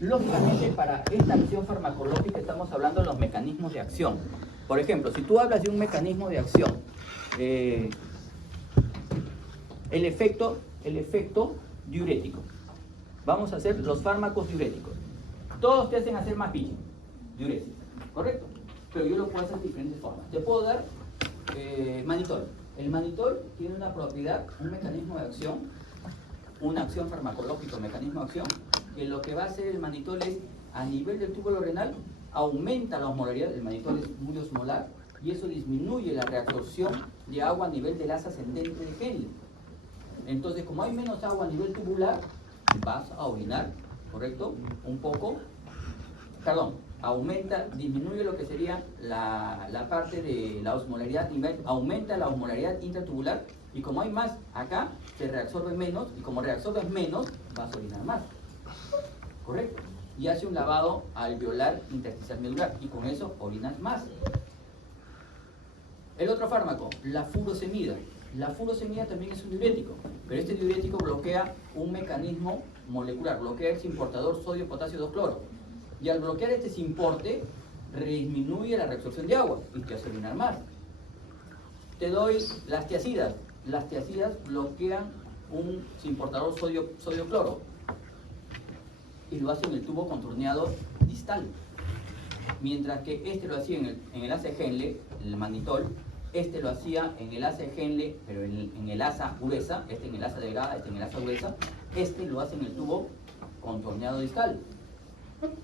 Lógicamente, para esta acción farmacológica estamos hablando de los mecanismos de acción. Por ejemplo, si tú hablas de un mecanismo de acción, el efecto diurético. Vamos a hacer los fármacos diuréticos. Todos te hacen hacer más pichi, diuresis, ¿correcto? Pero yo lo puedo hacer de diferentes formas. Te puedo dar manitol. El manitol tiene una propiedad, un mecanismo de acción, una acción farmacológica, un mecanismo de acción, que lo que va a hacer el manitol es, a nivel del túbulo renal, aumenta la osmolaridad, el manitol es muy osmolar, y eso disminuye la reabsorción de agua a nivel del asa ascendente de Henle. Entonces, como hay menos agua a nivel tubular, vas a orinar, ¿correcto? Un poco, perdón, disminuye lo que sería la parte de la osmolaridad, aumenta la osmolaridad intratubular, y como hay más acá, se reabsorbe menos, y como reabsorbes menos, vas a orinar más, ¿correcto? Y hace un lavado alveolar intersticial medular, y con eso orinas más. El otro fármaco, la furosemida. La furosemida también es un diurético, pero este diurético bloquea un mecanismo molecular, bloquea el simportador sodio-potasio 2-cloro. Y al bloquear este simporte, disminuye la reabsorción de agua y te hace orinar más. Te doy las tiacidas. Las tiacidas bloquean un simportador sodio-cloro y lo hace en el tubo contorneado distal. Mientras que este lo hacía en el asa de Henle, el manitol, este lo hacía en el asa de Henle, pero en el asa gruesa, este en el asa delgada, este en el asa gruesa, este lo hace en el tubo contorneado distal.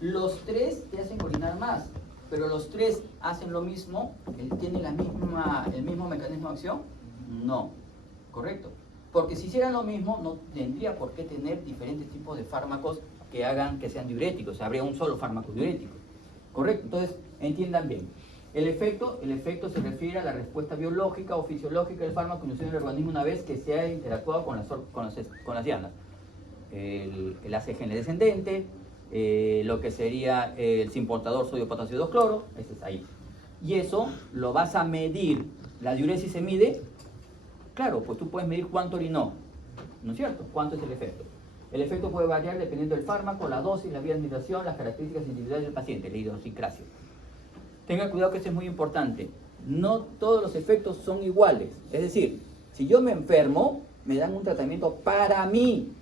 Los tres te hacen orinar más, pero los tres hacen lo mismo, ¿tienen el mismo mecanismo de acción? No, correcto. Porque si hicieran lo mismo, no tendría por qué tener diferentes tipos de fármacos que hagan que sean diuréticos, habría un solo fármaco diurético, correcto. Entonces, entiendan bien. El efecto se refiere a la respuesta biológica o fisiológica del fármaco inducido en el organismo una vez que se ha interactuado con las dianas. El ACGN descendente, lo que sería el simportador sodio-potasio 2-cloro, ese es ahí. Y eso lo vas a medir. ¿La diuresis se mide? Claro, pues tú puedes medir cuánto orinó, ¿no es cierto? ¿Cuánto es el efecto? El efecto puede variar dependiendo del fármaco, la dosis, la vía de administración, las características individuales del paciente, la idiosincrasia. Tenga cuidado que esto es muy importante. No todos los efectos son iguales. Es decir, si yo me enfermo, me dan un tratamiento para mí.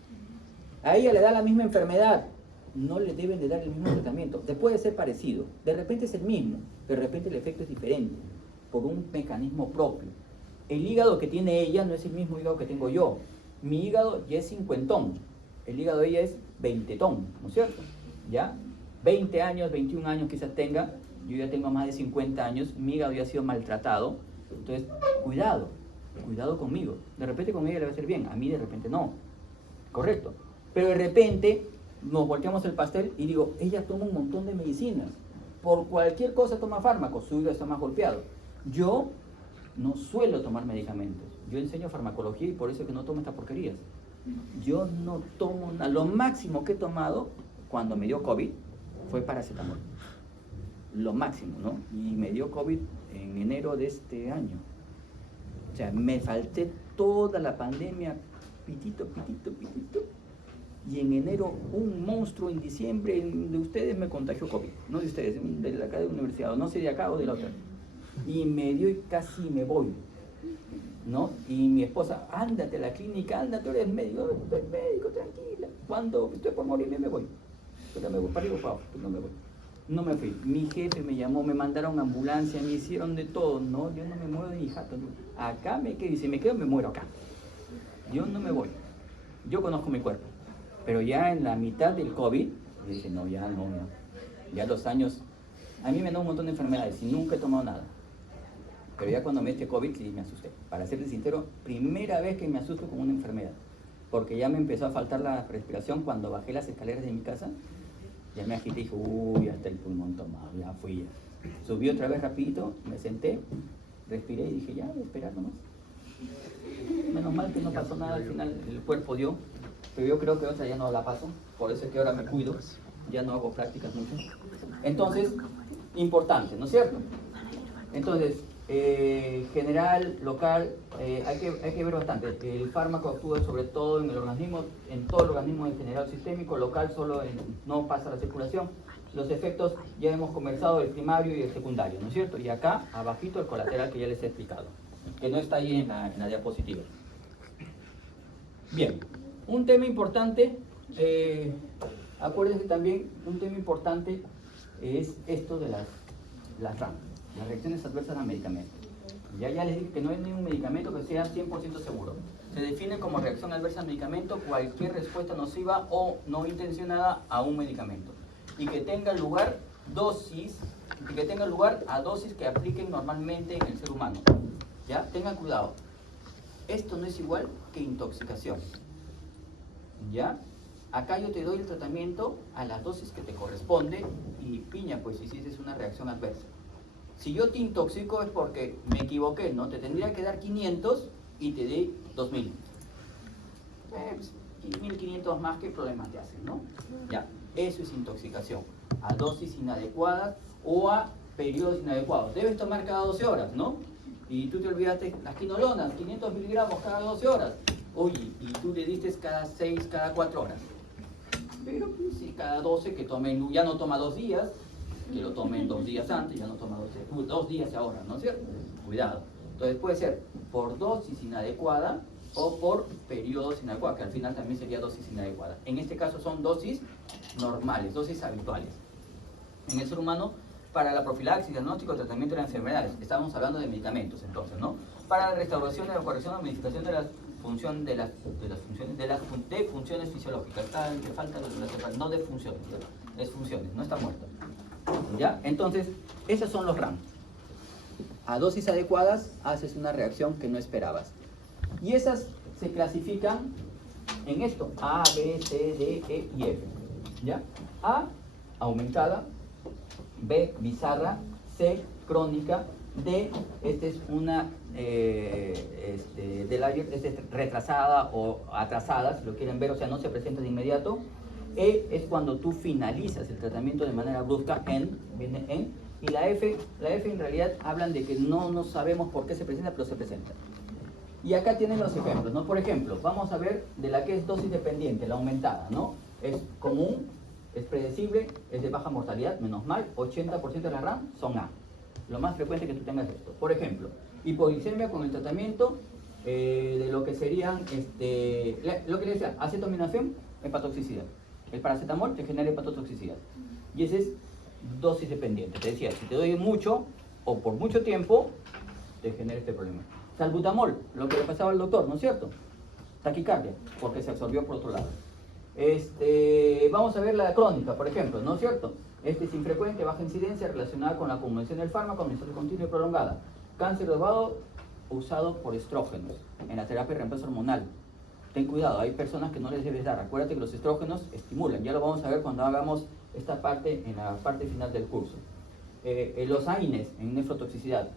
A ella le da la misma enfermedad. No le deben de dar el mismo tratamiento. Te puede ser parecido. De repente es el mismo, pero de repente el efecto es diferente. Por un mecanismo propio. El hígado que tiene ella no es el mismo hígado que tengo yo. Mi hígado ya es 50. El hígado de ella es 20, ¿no es cierto? ¿Ya? 20 años, 21 años quizás tenga. Yo ya tengo más de 50 años, mi hígado ya ha sido maltratado, entonces cuidado conmigo. De repente con ella le va a hacer bien, a mí de repente no, correcto. Pero de repente nos volteamos el pastel y digo, ella toma un montón de medicinas, por cualquier cosa toma fármacos, su hígado está más golpeado. Yo no suelo tomar medicamentos, yo enseño farmacología y por eso es que no tomo estas porquerías. Yo no tomo nada, lo máximo que he tomado cuando me dio COVID fue paracetamol. Lo máximo, ¿no? Y me dio COVID en enero de este año. O sea, me falté toda la pandemia, pitito, y en enero un monstruo en diciembre de ustedes me contagió COVID, no de ustedes, de la acá de la universidad, no sé de acá o de la otra. Y me dio y casi me voy, ¿no? Y mi esposa, ándate a la clínica, ándate, tú eres médico, estoy médico, tranquila. Cuando estoy por morirme me voy. Pero me voy para arriba, por favor, no me voy. No me fui. Mi jefe me llamó, me mandaron ambulancia, me hicieron de todo. No, yo no me muevo de jato. Acá me quedo y si me quedo me muero acá. Yo no me voy. Yo conozco mi cuerpo. Pero ya en la mitad del COVID, dije, no. Ya los años, a mí me da un montón de enfermedades y nunca he tomado nada. Pero ya cuando me dio COVID, sí me asusté. Para serles sincero, primera vez que me asusto con una enfermedad. Porque ya me empezó a faltar la respiración cuando bajé las escaleras de mi casa. Ya me agité y dije, uy, hasta el pulmón tomado, ya fui ya. Subí otra vez rapidito, me senté, respiré y dije, ya, voy a esperar nomás. Menos mal que no pasó nada, al final el cuerpo dio, pero yo creo que otra ya no la paso, por eso es que ahora me cuido, ya no hago prácticas mucho. Entonces, importante, ¿no es cierto? Entonces, general, local, hay que ver bastante. El fármaco actúa sobre todo en el organismo, en todo el organismo en general sistémico, local solo no pasa a la circulación. Los efectos ya hemos conversado, el primario y el secundario, ¿no es cierto? Y acá, abajito, el colateral que ya les he explicado, que no está ahí en la diapositiva. Bien, un tema importante, acuérdense también, un tema importante es esto de las RAM, las reacciones adversas al medicamento. Ya les dije que no hay ningún medicamento que sea 100% seguro. Se define como reacción adversa al medicamento cualquier respuesta nociva o no intencionada a un medicamento y que tenga lugar a dosis que apliquen normalmente en el ser humano. ¿Ya? Tengan cuidado. Esto no es igual que intoxicación. ¿Ya? Acá yo te doy el tratamiento a las dosis que te corresponde y piña, pues si hiciste una reacción adversa. Si yo te intoxico es porque me equivoqué, ¿no? Te tendría que dar 500 y te di 2000. 1500 más, ¿qué problemas te hacen, no? Ya, eso es intoxicación. A dosis inadecuadas o a periodos inadecuados. Debes tomar cada 12 horas, ¿no? Y tú te olvidaste las quinolonas, 500 miligramos cada 12 horas. Oye, y tú le diste cada 6, cada 4 horas. Pero pues, si cada 12 que tomen, ya no toma 2 días, que lo tomen 2 días antes, ya no toma 2 días ahora, ¿no es cierto? Cuidado. Entonces puede ser por dosis inadecuada o por periodos inadecuados, que al final también sería dosis inadecuada. En este caso son dosis normales, dosis habituales. En el ser humano, para la profilaxis, diagnóstico, tratamiento de las enfermedades, estamos hablando de medicamentos entonces, ¿no? Para la restauración, la corrección o modificación de las funciones de funciones fisiológicas. Le falta no de funciones, es funciones, no está muerto. ¿Ya? Entonces, esos son los RAM. A dosis adecuadas haces una reacción que no esperabas. Y esas se clasifican en esto: A, B, C, D, E y F. ¿Ya? A, aumentada. B, bizarra. C, crónica. D, esta es una retrasada o atrasada, si lo quieren ver, o sea, no se presenta de inmediato. E es cuando tú finalizas el tratamiento de manera brusca, viene en. Y la F en realidad hablan de que no sabemos por qué se presenta, pero se presenta. Y acá tienen los ejemplos, ¿no? Por ejemplo, vamos a ver de la que es dosis dependiente, la aumentada, ¿no? Es común, es predecible, es de baja mortalidad, menos mal, 80% de las RAM son A. Lo más frecuente que tú tengas esto. Por ejemplo, hipoglicemia con el tratamiento de lo que serían, lo que les decía, acetaminación, hepatotoxicidad. El paracetamol te genera hepatotoxicidad. Y ese es dosis dependiente. Te decía, si te doy mucho o por mucho tiempo, te genera este problema. Salbutamol, lo que le pasaba al doctor, ¿no es cierto? Taquicardia, porque se absorbió por otro lado. Vamos a ver la crónica, por ejemplo, ¿no es cierto? Es infrecuente, baja incidencia relacionada con la acumulación del fármaco, administración continua y prolongada. Cáncer de ovario usado por estrógenos en la terapia de reemplazo hormonal. Ten cuidado, hay personas que no les debes dar. Acuérdate que los estrógenos estimulan. Ya lo vamos a ver cuando hagamos esta parte en la parte final del curso. Los AINES en nefrotoxicidad.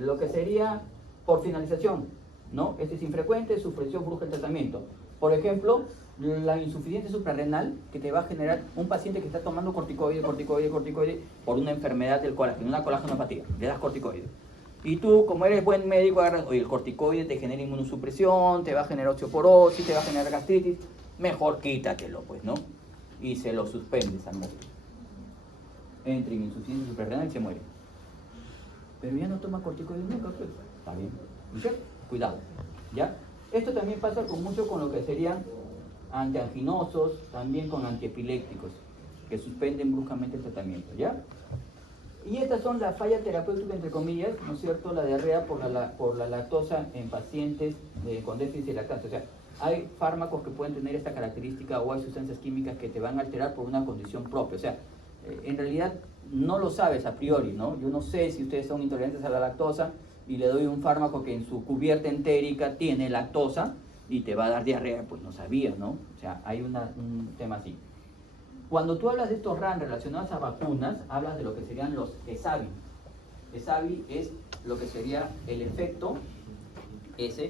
Lo que sería por finalización, ¿no? Este es infrecuente, sufrición brusca el tratamiento. Por ejemplo, la insuficiencia suprarrenal que te va a generar un paciente que está tomando corticoide por una enfermedad del colágeno, una colágenopatía, le das corticoide. Y tú, como eres buen médico, agarras, oye, el corticoide te genera inmunosupresión, te va a generar osteoporosis, te va a generar gastritis, mejor quítatelo, pues, ¿no? Y se lo suspendes al móvil. Entra en insuficiencia suprarrenal y se muere. Pero ya no toma corticoide nunca, pues. Está bien. ¿Sí? Cuidado, ¿ya? Esto también pasa mucho con lo que serían antianginosos, también con antiepilépticos, que suspenden bruscamente el tratamiento, ¿ya? Y estas son la falla terapéutica, entre comillas, ¿no es cierto? La diarrea por la lactosa en pacientes con déficit de lactancia. O sea, hay fármacos que pueden tener esta característica o hay sustancias químicas que te van a alterar por una condición propia. O sea, en realidad no lo sabes a priori, ¿no? Yo no sé si ustedes son intolerantes a la lactosa y le doy un fármaco que en su cubierta entérica tiene lactosa y te va a dar diarrea, pues no sabías, ¿no? O sea, hay un tema así. Cuando tú hablas de estos RAN relacionados a vacunas, hablas de lo que serían los ESAVI. ESAVI es lo que sería el efecto, ESAVI,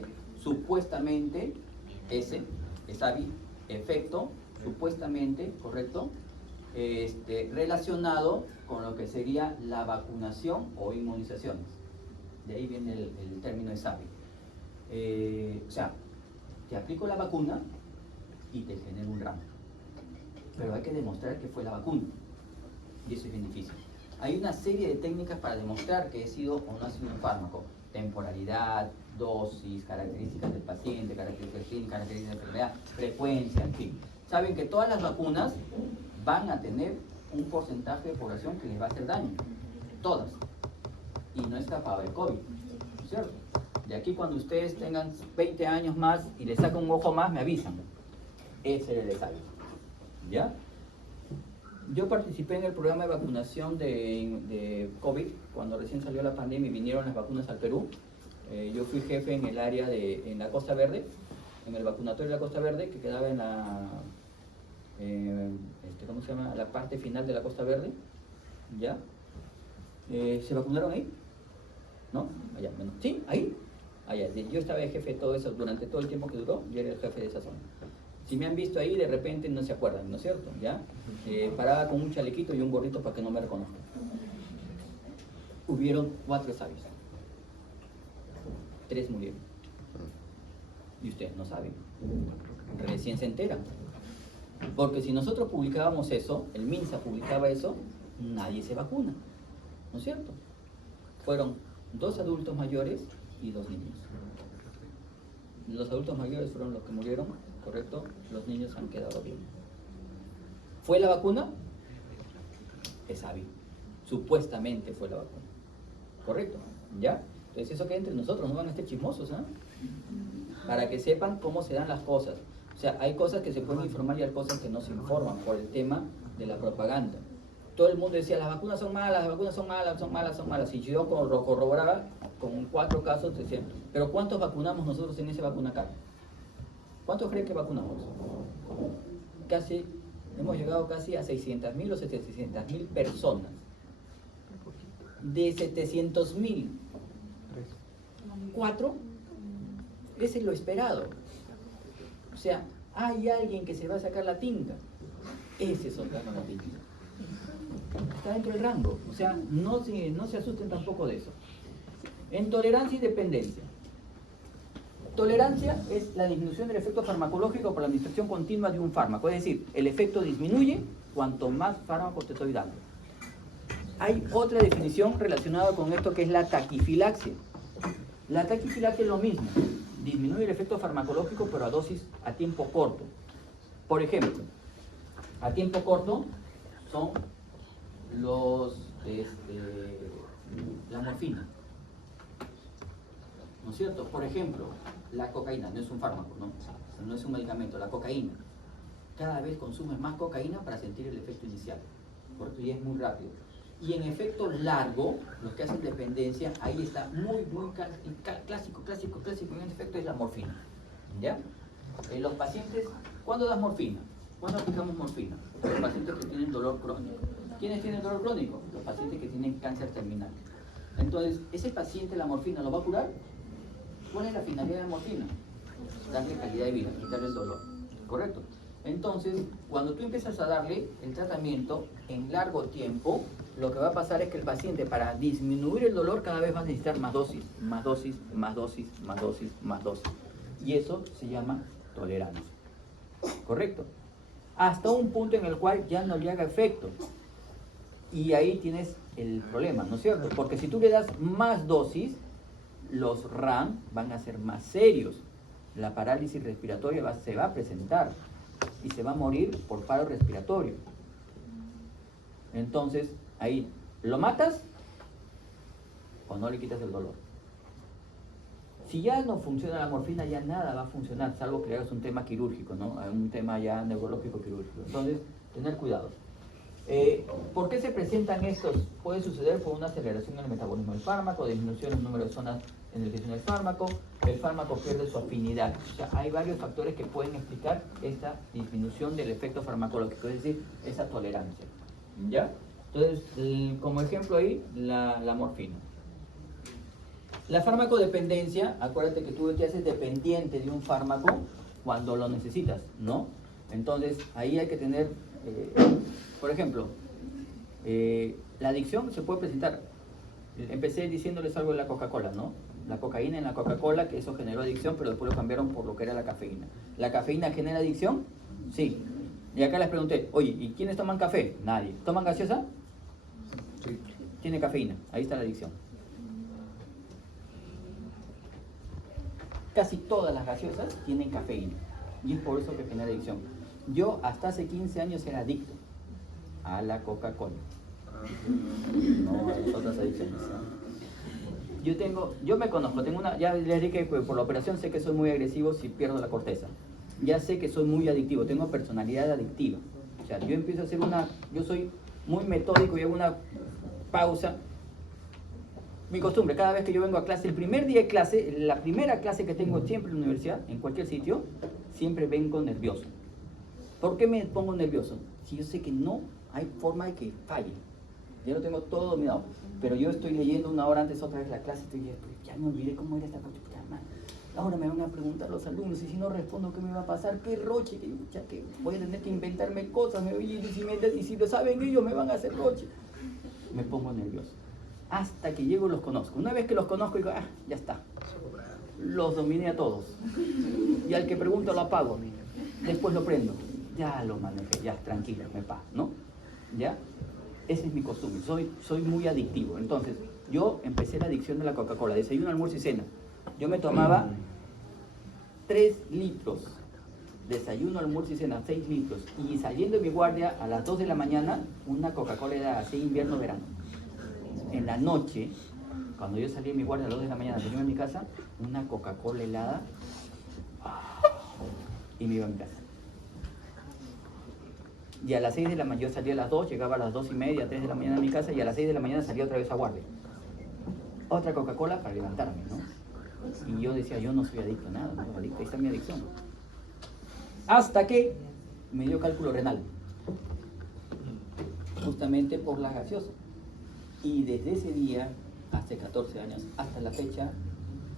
efecto, supuestamente, ¿correcto? relacionado con lo que sería la vacunación o inmunizaciones. De ahí viene el término ESAVI. O sea, te aplico la vacuna y te genero un RAM. Pero hay que demostrar que fue la vacuna. Y eso es bien difícil. Hay una serie de técnicas para demostrar que he sido o no ha sido un fármaco. Temporalidad, dosis, características del paciente, características clínicas, características de enfermedad, frecuencia, en fin. Saben que todas las vacunas van a tener un porcentaje de población que les va a hacer daño. Todas. Y no está para el COVID, ¿cierto? De aquí cuando ustedes tengan 20 años más y les sacan un ojo más, me avisan. Ese es el detalle. ¿Ya? Yo participé en el programa de vacunación de COVID, cuando recién salió la pandemia y vinieron las vacunas al Perú. Yo fui jefe en el área en la Costa Verde, en el vacunatorio de la Costa Verde, que quedaba en la, ¿cómo se llama? La parte final de la Costa Verde. ¿Ya? ¿Se vacunaron ahí? ¿No? Allá, bueno, sí, ahí. Allá. Yo estaba de jefe de todo eso durante todo el tiempo que duró, yo era el jefe de esa zona. Si me han visto ahí, de repente no se acuerdan, ¿no es cierto? ¿Ya? Paraba con un chalequito y un gorrito para que no me reconozcan. Hubieron 4 sabios. 3 murieron. Y ustedes no saben. Recién se enteran. Porque si nosotros publicábamos eso, el MINSA publicaba eso, nadie se vacuna. ¿No es cierto? Fueron 2 adultos mayores y 2 niños. Los adultos mayores fueron los que murieron, ¿correcto? Los niños han quedado bien. ¿Fue la vacuna? Es sabido. Supuestamente fue la vacuna. ¿Correcto? ¿Ya? Entonces eso que entre nosotros, no van a estar chismosos, ¿eh? Para que sepan cómo se dan las cosas. O sea, hay cosas que se pueden informar y hay cosas que no se informan por el tema de la propaganda. Todo el mundo decía, las vacunas son malas, las vacunas son malas, son malas, son malas. Y yo lo corroboraba con 4 casos, decían, pero ¿cuántos vacunamos nosotros en ese vacunacar? ¿Cuántos creen que vacunamos? Casi, hemos llegado casi a 600.000 o 700.000 personas. De 700.000, 4, ese es lo esperado. O sea, hay alguien que se va a sacar la tinta. Ese es soltando la tinta. Está dentro del rango. O sea, no se asusten tampoco de eso. En tolerancia y dependencia. Tolerancia es la disminución del efecto farmacológico por la administración continua de un fármaco. Es decir, el efecto disminuye cuanto más fármaco te estoy dando. Hay otra definición relacionada con esto que es la taquifilaxia. La taquifilaxia es lo mismo. Disminuye el efecto farmacológico pero a dosis a tiempo corto. Por ejemplo, a tiempo corto son la morfina. ¿No es cierto? Por ejemplo, la cocaína, no es un fármaco, no es un medicamento, la cocaína. Cada vez consumes más cocaína para sentir el efecto inicial, ¿correcto? Y es muy rápido. Y en efecto largo, los que hacen dependencia, ahí está muy clásico, en efecto es la morfina. ¿Ya? Los pacientes, ¿cuándo das morfina? ¿Cuándo aplicamos morfina? Los pacientes que tienen dolor crónico. ¿Quiénes tienen dolor crónico? Los pacientes que tienen cáncer terminal. Entonces, ¿ese paciente la morfina lo va a curar? ¿Cuál es la finalidad de la morfina? Darle calidad de vida, quitarle el dolor. ¿Correcto? Entonces, cuando tú empiezas a darle el tratamiento en largo tiempo, lo que va a pasar es que el paciente, para disminuir el dolor, cada vez va a necesitar más dosis, más dosis, más dosis, más dosis, más dosis. Y eso se llama tolerancia. ¿Correcto? Hasta un punto en el cual ya no le haga efecto. Y ahí tienes el problema, ¿no es cierto? Porque si tú le das más dosis, los RAM van a ser más serios. La parálisis respiratoria se va a presentar y se va a morir por paro respiratorio. Entonces, ahí, ¿lo matas o no le quitas el dolor? Si ya no funciona la morfina, ya nada va a funcionar, salvo que le hagas un tema quirúrgico, ¿no? Un tema ya neurológico quirúrgico. Entonces, tener cuidado. ¿Por qué se presentan estos? Puede suceder por una aceleración en el metabolismo del fármaco, disminución del número de zonas en el del fármaco, el fármaco pierde su afinidad. O sea, hay varios factores que pueden explicar esta disminución del efecto farmacológico, es decir, esa tolerancia. ¿Ya? Entonces, como ejemplo ahí, la morfina. La farmacodependencia, acuérdate que tú te haces dependiente de un fármaco cuando lo necesitas, ¿no? Entonces, ahí hay que tener Por ejemplo, la adicción se puede presentar. Empecé diciéndoles algo de la Coca-Cola, ¿no? La cocaína en la Coca-Cola, que eso generó adicción, pero después lo cambiaron por lo que era la cafeína. ¿La cafeína genera adicción? Sí. Y acá les pregunté, oye, ¿y quiénes toman café? Nadie. ¿Toman gaseosa? Sí. Tiene cafeína, ahí está la adicción. Casi todas las gaseosas tienen cafeína, y es por eso que genera adicción. Yo hasta hace 15 años era adicto a la Coca-Cola. No a las otras adicciones. Yo me conozco, ya les dije que por la operación sé que soy muy agresivo si pierdo la corteza. Ya sé que soy muy adictivo, tengo personalidad adictiva. O sea, yo empiezo a hacer yo soy muy metódico y hago una pausa. Mi costumbre, cada vez que yo vengo a clase, el primer día de clase, la primera clase que tengo siempre en la universidad, en cualquier sitio, siempre vengo nervioso. ¿Por qué me pongo nervioso? Si yo sé que no hay forma de que falle. Ya lo tengo todo dominado. Pero yo estoy leyendo una hora antes otra vez la clase, ya me olvidé cómo era esta cosa. Ahora me van a preguntar los alumnos, y si no respondo, ¿qué me va a pasar? ¿Qué roche? Que voy a tener que inventarme cosas, y si lo saben ellos, me van a hacer roche. Me pongo nervioso. Hasta que llego los conozco. Una vez que los conozco, digo, ya está. Los dominé a todos. Y al que pregunto lo apago. Después lo prendo. Ya lo manejé, ya, tranquila, me pasa, ¿no? ¿Ya? Esa es mi costumbre. Soy muy adictivo. Entonces, yo empecé la adicción de la Coca-Cola. Desayuno, almuerzo y cena. Yo me tomaba 3 litros. Desayuno, almuerzo y cena, 6 litros. Y saliendo de mi guardia a las 2 de la mañana, una Coca-Cola era así, invierno, verano. En la noche, cuando yo salí de mi guardia a las 2 de la mañana, venía a mi casa, una Coca-Cola helada, y me iba a mi casa. Y a las 6 de la mañana, yo salía a las 2, llegaba a las 2:30, 3 de la mañana a mi casa, y a las 6 de la mañana salía otra vez a guardia. Otra Coca-Cola para levantarme, ¿no? Y yo decía, yo no soy adicto a nada, no soy adicto, ahí está mi adicción. Hasta que me dio cálculo renal, justamente por la gaseosa. Y desde ese día, hace 14 años, hasta la fecha,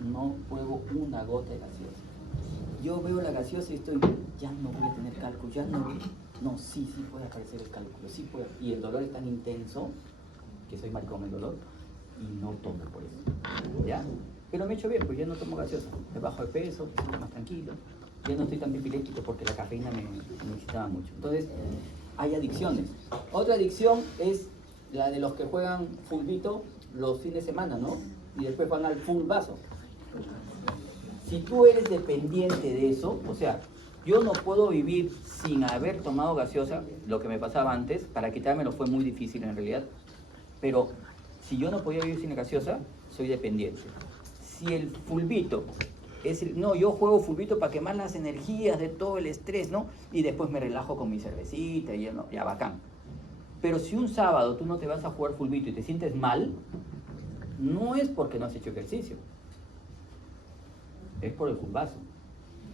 no pruebo una gota de gaseosa. Yo veo la gaseosa y ya no voy a tener cálculo, no, sí puede aparecer el cálculo, sí puede. Y el dolor es tan intenso, que soy maricón el dolor, y no tomo por eso, ¿ya? Pero me he hecho bien, pues ya no tomo gaseosa, me bajo de peso, estoy más tranquilo, ya no estoy tan epiléptico porque la cafeína me excitaba mucho. Entonces, hay adicciones. Otra adicción es la de los que juegan fulbito los fines de semana, ¿no? Y después van al full vaso. Si tú eres dependiente de eso, o sea, yo no puedo vivir sin haber tomado gaseosa, lo que me pasaba antes, para quitármelo fue muy difícil en realidad, pero si yo no podía vivir sin la gaseosa, soy dependiente. Si el fulbito no, yo juego fulbito para quemar las energías de todo el estrés, ¿no? Y después me relajo con mi cervecita y ya bacán. Pero si un sábado tú no te vas a jugar fulbito y te sientes mal, no es porque no has hecho ejercicio, es por el fulbazo,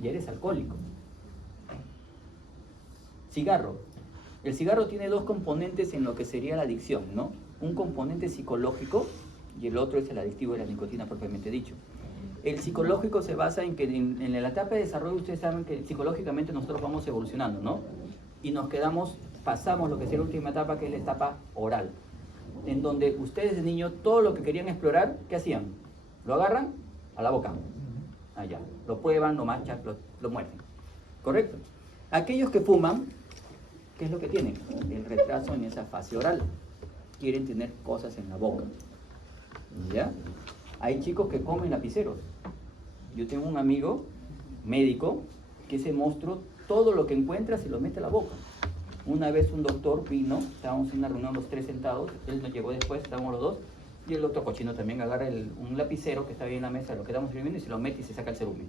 y eres alcohólico. Cigarro. El cigarro tiene 2 componentes en lo que sería la adicción, ¿no? Un componente psicológico y el otro es el adictivo de la nicotina propiamente dicho. El psicológico se basa en que en la etapa de desarrollo ustedes saben que psicológicamente nosotros vamos evolucionando, ¿no? Y pasamos lo que sería la última etapa, que es la etapa oral, en donde ustedes de niños todo lo que querían explorar, ¿qué hacían? Lo agarran a la boca, allá, lo prueban, lo manchan, lo muerden, ¿correcto? Aquellos que fuman, ¿qué es lo que tienen? El retraso en esa fase oral, quieren tener cosas en la boca, ¿ya? Hay chicos que comen lapiceros. Yo tengo un amigo médico que ese monstruo todo lo que encuentra se lo mete a la boca. Una vez un doctor vino, estábamos en una reunión los 3 sentados, él nos llegó después, estábamos los 2, y el doctor cochino también agarra un lapicero que está ahí en la mesa, lo quedamos escribiendo y se lo mete y se saca el cerumen.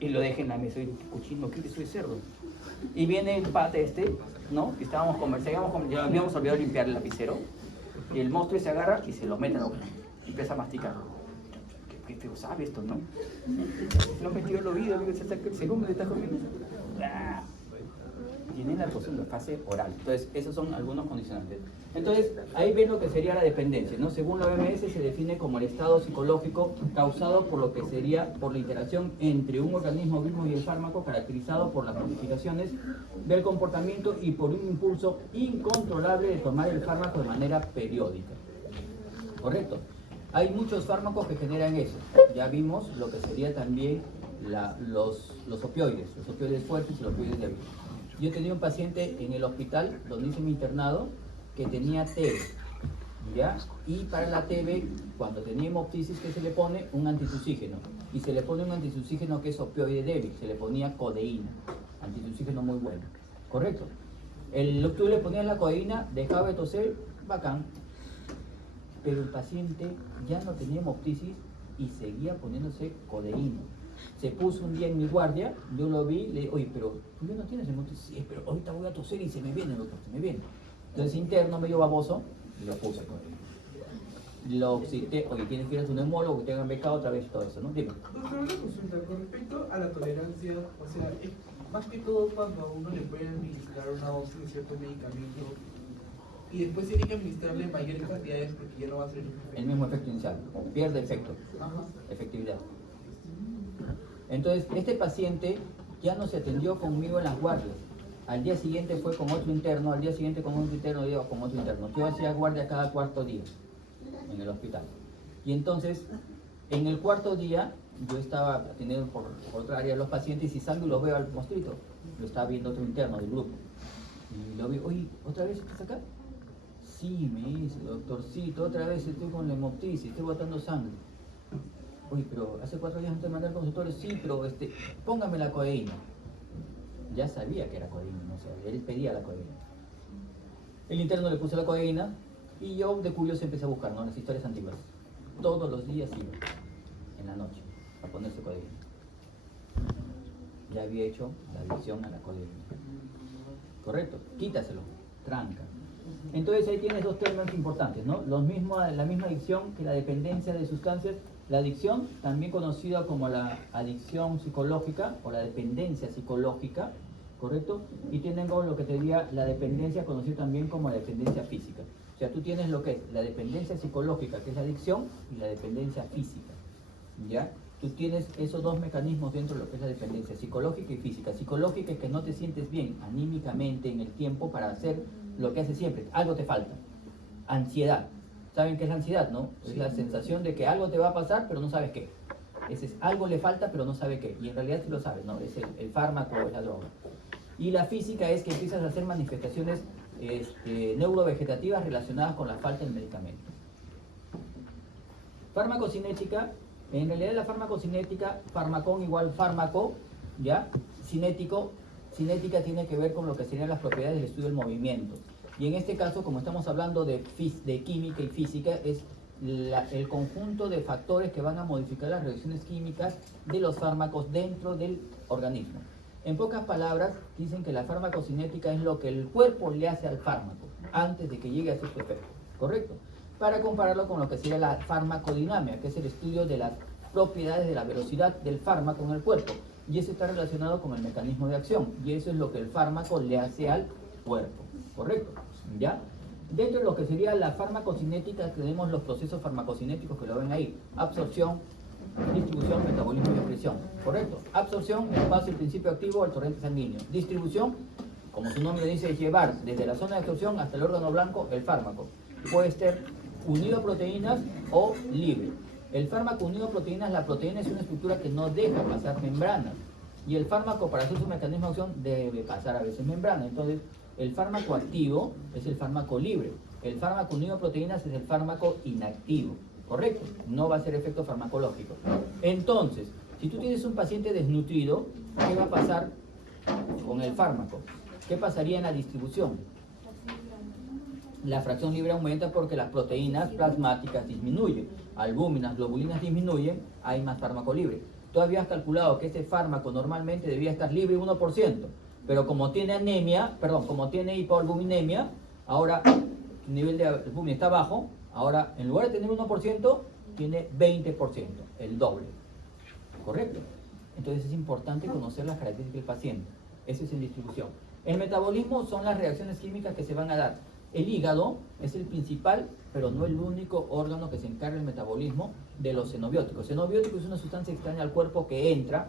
Y lo deja en la mesa y dice, cochino, ¿qué soy cerdo? Y viene el pate ¿no? Que estábamos conversando, ya habíamos olvidado limpiar el lapicero, y el monstruo se agarra y se lo mete a la boca. Y empieza a masticar. ¿Qué feo sabe esto, no? Se lo metió el oído, se saca el cerumen, le está comiendo. Y tiene la posición de fase oral. Entonces, esos son algunos condicionantes. Entonces, ahí ven lo que sería la dependencia, ¿no? Según la OMS se define como el estado psicológico causado por lo que sería por la interacción entre un organismo vivo y el fármaco, caracterizado por las modificaciones del comportamiento y por un impulso incontrolable de tomar el fármaco de manera periódica. ¿Correcto? Hay muchos fármacos que generan eso. Ya vimos lo que sería también los opioides fuertes y los opioides débiles. Yo tenía un paciente en el hospital donde hice mi internado que tenía TB, ¿ya? Y para la TB, cuando tenía hemoptisis, ¿qué se le pone? Un antitussígeno. Y se le pone un antitussígeno que es opioide débil, se le ponía codeína, antitussígeno muy bueno, ¿correcto? Tú le ponías la codeína, dejaba de toser, bacán, pero el paciente ya no tenía hemoptisis y seguía poniéndose codeína. Se puso un día en mi guardia, yo lo vi, le dije, oye, pero tú ya no tienes hemoptisis. Sí, pero ahorita voy a toser y se me viene, doctor, se me viene. Entonces interno, medio baboso, y lo puse codeína. Lo cité, oye, tienes que ir a tu neumólogo, que te hagan becado otra vez todo eso, ¿no? Dime. Doctor, una consulta con respecto a la tolerancia, o sea, más que todo cuando a uno le pueden administrar una dosis de cierto medicamento y después tiene que administrarle mayores cantidades porque ya no va a ser el mismo efecto. El mismo efecto inicial, pierde efecto, efectividad. Entonces, este paciente ya no se atendió conmigo en las guardias. Al día siguiente fue con otro interno, al día siguiente con otro interno, digo, con otro interno. Yo hacía guardia cada cuarto día en el hospital. Y entonces, en el cuarto día, yo estaba atendiendo por otra área de los pacientes y salgo y los veo al mostrito. Lo estaba viendo otro interno del grupo. Y lo veo, oye, ¿otra vez estás acá? Sí, me dice, doctorcito, otra vez estoy con la hemoptisis, estoy botando sangre. Oye, pero hace 4 días no te mandé al consultorio. Sí, pero póngame la codeína. Ya sabía que era codeína, no sé, él pedía la codeína. El interno le puso la codeína y yo de curioso empecé a buscar, ¿no? Las historias antiguas. Todos los días iba, en la noche, a ponerse codeína. Ya había hecho la adicción a la codeína. ¿Correcto? Quítaselo, tranca. Entonces ahí tienes dos términos importantes, ¿no? La misma adicción que la dependencia de sustancias. La adicción, también conocida como la adicción psicológica o la dependencia psicológica, ¿correcto? Y tienen como lo que te diría la dependencia, conocida también como la dependencia física. O sea, tú tienes lo que es la dependencia psicológica, que es la adicción, y la dependencia física, ¿ya? Tú tienes esos dos mecanismos dentro de lo que es la dependencia psicológica y física. Psicológica es que no te sientes bien anímicamente en el tiempo para hacer lo que haces siempre, algo te falta. Ansiedad. ¿Saben qué es la ansiedad, no? Es la sensación de que algo te va a pasar, pero no sabes qué. Ese es, algo le falta, pero no sabe qué. Y en realidad sí lo sabes, ¿no? Es el fármaco o es la droga. Y la física es que empiezas a hacer manifestaciones neurovegetativas relacionadas con la falta del medicamento. Farmacocinética, en realidad la farmacocinética, farmacón igual fármaco, ¿ya? Cinética tiene que ver con lo que serían las propiedades del estudio del movimiento. Y en este caso, como estamos hablando de química y física, es el conjunto de factores que van a modificar las reacciones químicas de los fármacos dentro del organismo. En pocas palabras, dicen que la farmacocinética es lo que el cuerpo le hace al fármaco antes de que llegue a hacer su efecto, ¿correcto? Para compararlo con lo que sería la farmacodinámica, que es el estudio de las propiedades de la velocidad del fármaco en el cuerpo. Y eso está relacionado con el mecanismo de acción. Y eso es lo que el fármaco le hace al cuerpo, ¿correcto? ¿Ya? Dentro de lo que sería la farmacocinética tenemos los procesos farmacocinéticos que lo ven ahí: absorción, distribución, metabolismo y excreción, ¿correcto? Absorción es base el principio activo al torrente sanguíneo. Distribución, como su nombre dice, es llevar desde la zona de absorción hasta el órgano blanco el fármaco. Puede ser unido a proteínas o libre. El fármaco unido a proteínas, la proteína es una estructura que no deja pasar membranas. Y el fármaco, para hacer su mecanismo de acción, debe pasar a veces membrana. Entonces, el fármaco activo es el fármaco libre. El fármaco unido a proteínas es el fármaco inactivo. ¿Correcto? No va a ser efecto farmacológico. Entonces, si tú tienes un paciente desnutrido, ¿qué va a pasar con el fármaco? ¿Qué pasaría en la distribución? La fracción libre aumenta porque las proteínas plasmáticas disminuyen, albúminas, globulinas disminuyen, hay más fármaco libre. Tú habías calculado que ese fármaco normalmente debía estar libre 1%, pero como tiene anemia, como tiene hipoalbuminemia, ahora el nivel de albúmina está bajo, ahora en lugar de tener 1%, tiene 20%, el doble. ¿Correcto? Entonces es importante conocer las características del paciente. Eso es en distribución. El metabolismo son las reacciones químicas que se van a dar. El hígado es el principal, pero no el único órgano que se encarga del metabolismo de los xenobióticos. Xenobiótico es una sustancia extraña al cuerpo que entra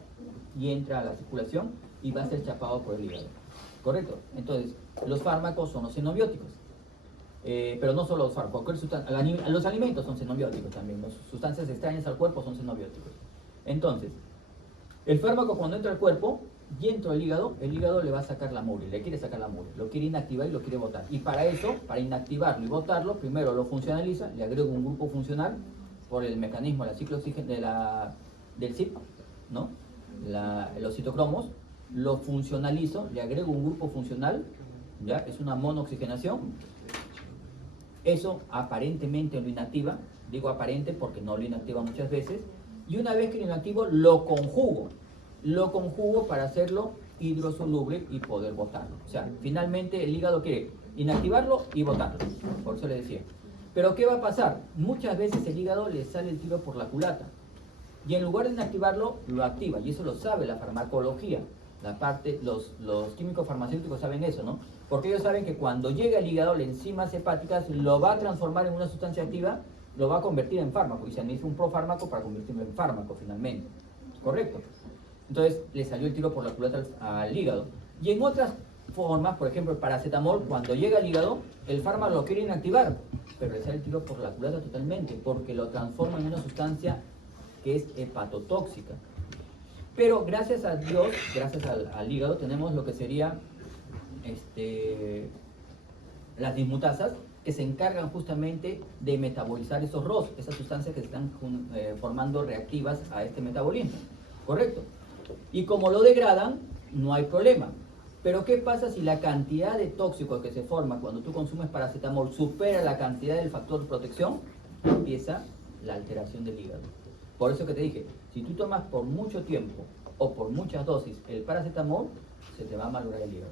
a la circulación y va a ser chapado por el hígado. ¿Correcto? Entonces, los fármacos son los xenobióticos. Pero no solo los fármacos, los alimentos son xenobióticos también. Las sustancias extrañas al cuerpo son xenobióticos. Entonces, el fármaco cuando entra al cuerpo y entra al hígado, el hígado le va a sacar la mugre, le quiere sacar la mugre, lo quiere inactivar y lo quiere botar. Y para eso, para inactivarlo y botarlo, primero lo funcionaliza, le agrega un grupo funcional por el mecanismo de la ciclooxígeno del CYP, ¿no? Los citocromos, lo funcionalizo, le agrego un grupo funcional, ¿ya? Es una monooxigenación. Eso aparentemente lo inactiva, digo aparente porque no lo inactiva muchas veces, y una vez que lo inactivo lo conjugo para hacerlo hidrosoluble y poder botarlo. O sea, finalmente el hígado quiere inactivarlo y botarlo, por eso le decía. Pero ¿qué va a pasar? Muchas veces el hígado le sale el tiro por la culata, y en lugar de inactivarlo, lo activa, y eso lo sabe la farmacología. Los químicos farmacéuticos saben eso, ¿no? Porque ellos saben que cuando llega al hígado, las enzimas hepáticas lo va a transformar en una sustancia activa, lo va a convertir en fármaco, y se necesita un profármaco para convertirlo en fármaco finalmente. ¿Correcto? Entonces le salió el tiro por la culata al hígado. Y en otras formas, por ejemplo el paracetamol, cuando llega al hígado, el fármaco lo quiere inactivar, pero le sale el tiro por la culata totalmente, porque lo transforma en una sustancia que es hepatotóxica. Pero gracias a Dios, gracias al hígado, tenemos lo que sería las dismutasas, que se encargan justamente de metabolizar esos ROS, esas sustancias que se están formando reactivas a este metabolismo. ¿Correcto? Y como lo degradan, no hay problema. Pero ¿qué pasa si la cantidad de tóxicos que se forma cuando tú consumes paracetamol supera la cantidad del factor de protección? Empieza la alteración del hígado. Por eso que te dije, si tú tomas por mucho tiempo o por muchas dosis el paracetamol, se te va a malograr el hígado.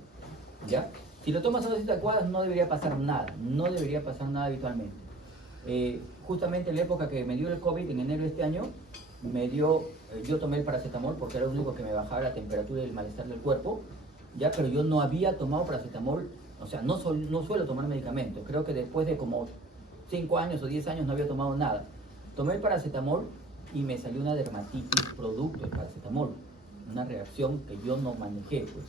¿Ya? Si lo tomas a dosis adecuadas no debería pasar nada, no debería pasar nada habitualmente. Justamente en la época que me dio el COVID, en enero de este año, yo tomé el paracetamol porque era lo único que me bajaba la temperatura y el malestar del cuerpo, ya, pero yo no había tomado paracetamol, o sea, no suelo tomar medicamentos, creo que después de como 5 años o 10 años no había tomado nada. Tomé el paracetamol y me salió una dermatitis producto del paracetamol, una reacción que yo no manejé, pues,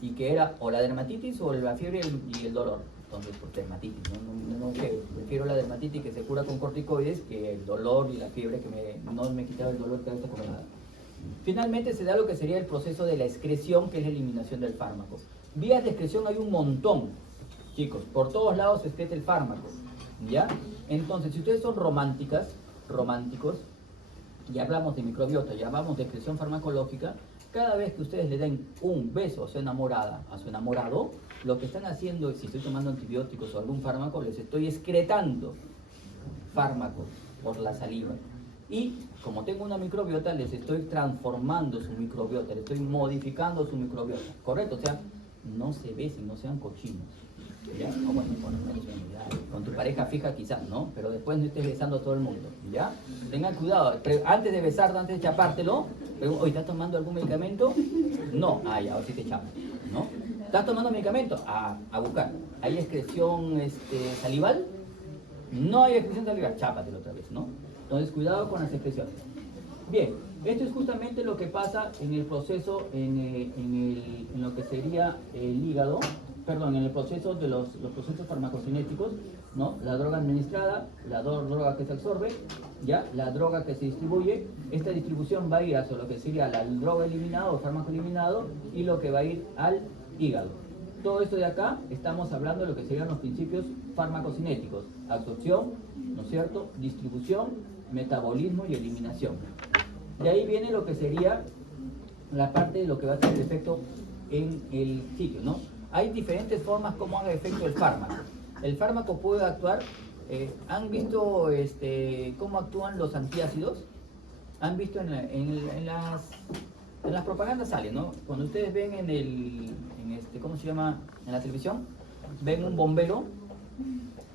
y que era o la dermatitis o la fiebre y el dolor. Entonces, pues dermatitis, prefiero la dermatitis que se cura con corticoides que el dolor y la fiebre que no me quitaba el dolor que ahorita como nada. Finalmente se da lo que sería el proceso de la excreción, que es la eliminación del fármaco. Vías de excreción hay un montón, chicos, por todos lados se excreta el fármaco, ¿ya? Entonces, si ustedes son románticos, y hablamos de microbiota, y hablamos de excreción farmacológica, cada vez que ustedes le den un beso a su enamorada, a su enamorado, lo que están haciendo, si estoy tomando antibióticos o algún fármaco, les estoy excretando fármacos por la saliva. Y como tengo una microbiota, les estoy transformando su microbiota, les estoy modificando su microbiota. ¿Correcto? O sea, no se besen, no sean cochinos. ¿Ya? O bueno, con tu pareja fija quizás, ¿no? Pero después no estés besando a todo el mundo, ¿ya? Tengan cuidado, antes de besarte, antes de chapártelo, oye, ¿estás tomando algún medicamento? No, ya, ahora sí te chapas, ¿no? ¿Estás tomando medicamento? A buscar. ¿Hay excreción salival? No hay excreción salival, chápatelo otra vez, ¿no? Entonces, cuidado con las excreciones. Bien, esto es justamente lo que pasa en el proceso, en lo que sería el hígado, en el proceso de los procesos farmacocinéticos, ¿no? La droga administrada, la droga que se absorbe, ¿ya? La droga que se distribuye. Esta distribución va a ir hacia lo que sería la droga eliminada o fármaco eliminado y lo que va a ir al hígado. Todo esto de acá, estamos hablando de lo que serían los principios farmacocinéticos: absorción, ¿no es cierto?, distribución, metabolismo y eliminación. De ahí viene lo que sería la parte de lo que va a ser el efecto en el sitio, ¿no? Hay diferentes formas como haga efecto el fármaco. El fármaco puede actuar, ¿han visto cómo actúan los antiácidos? ¿Han visto en las propagandas sale, ¿no? Cuando ustedes ven ¿cómo se llama? En la televisión, ven un bombero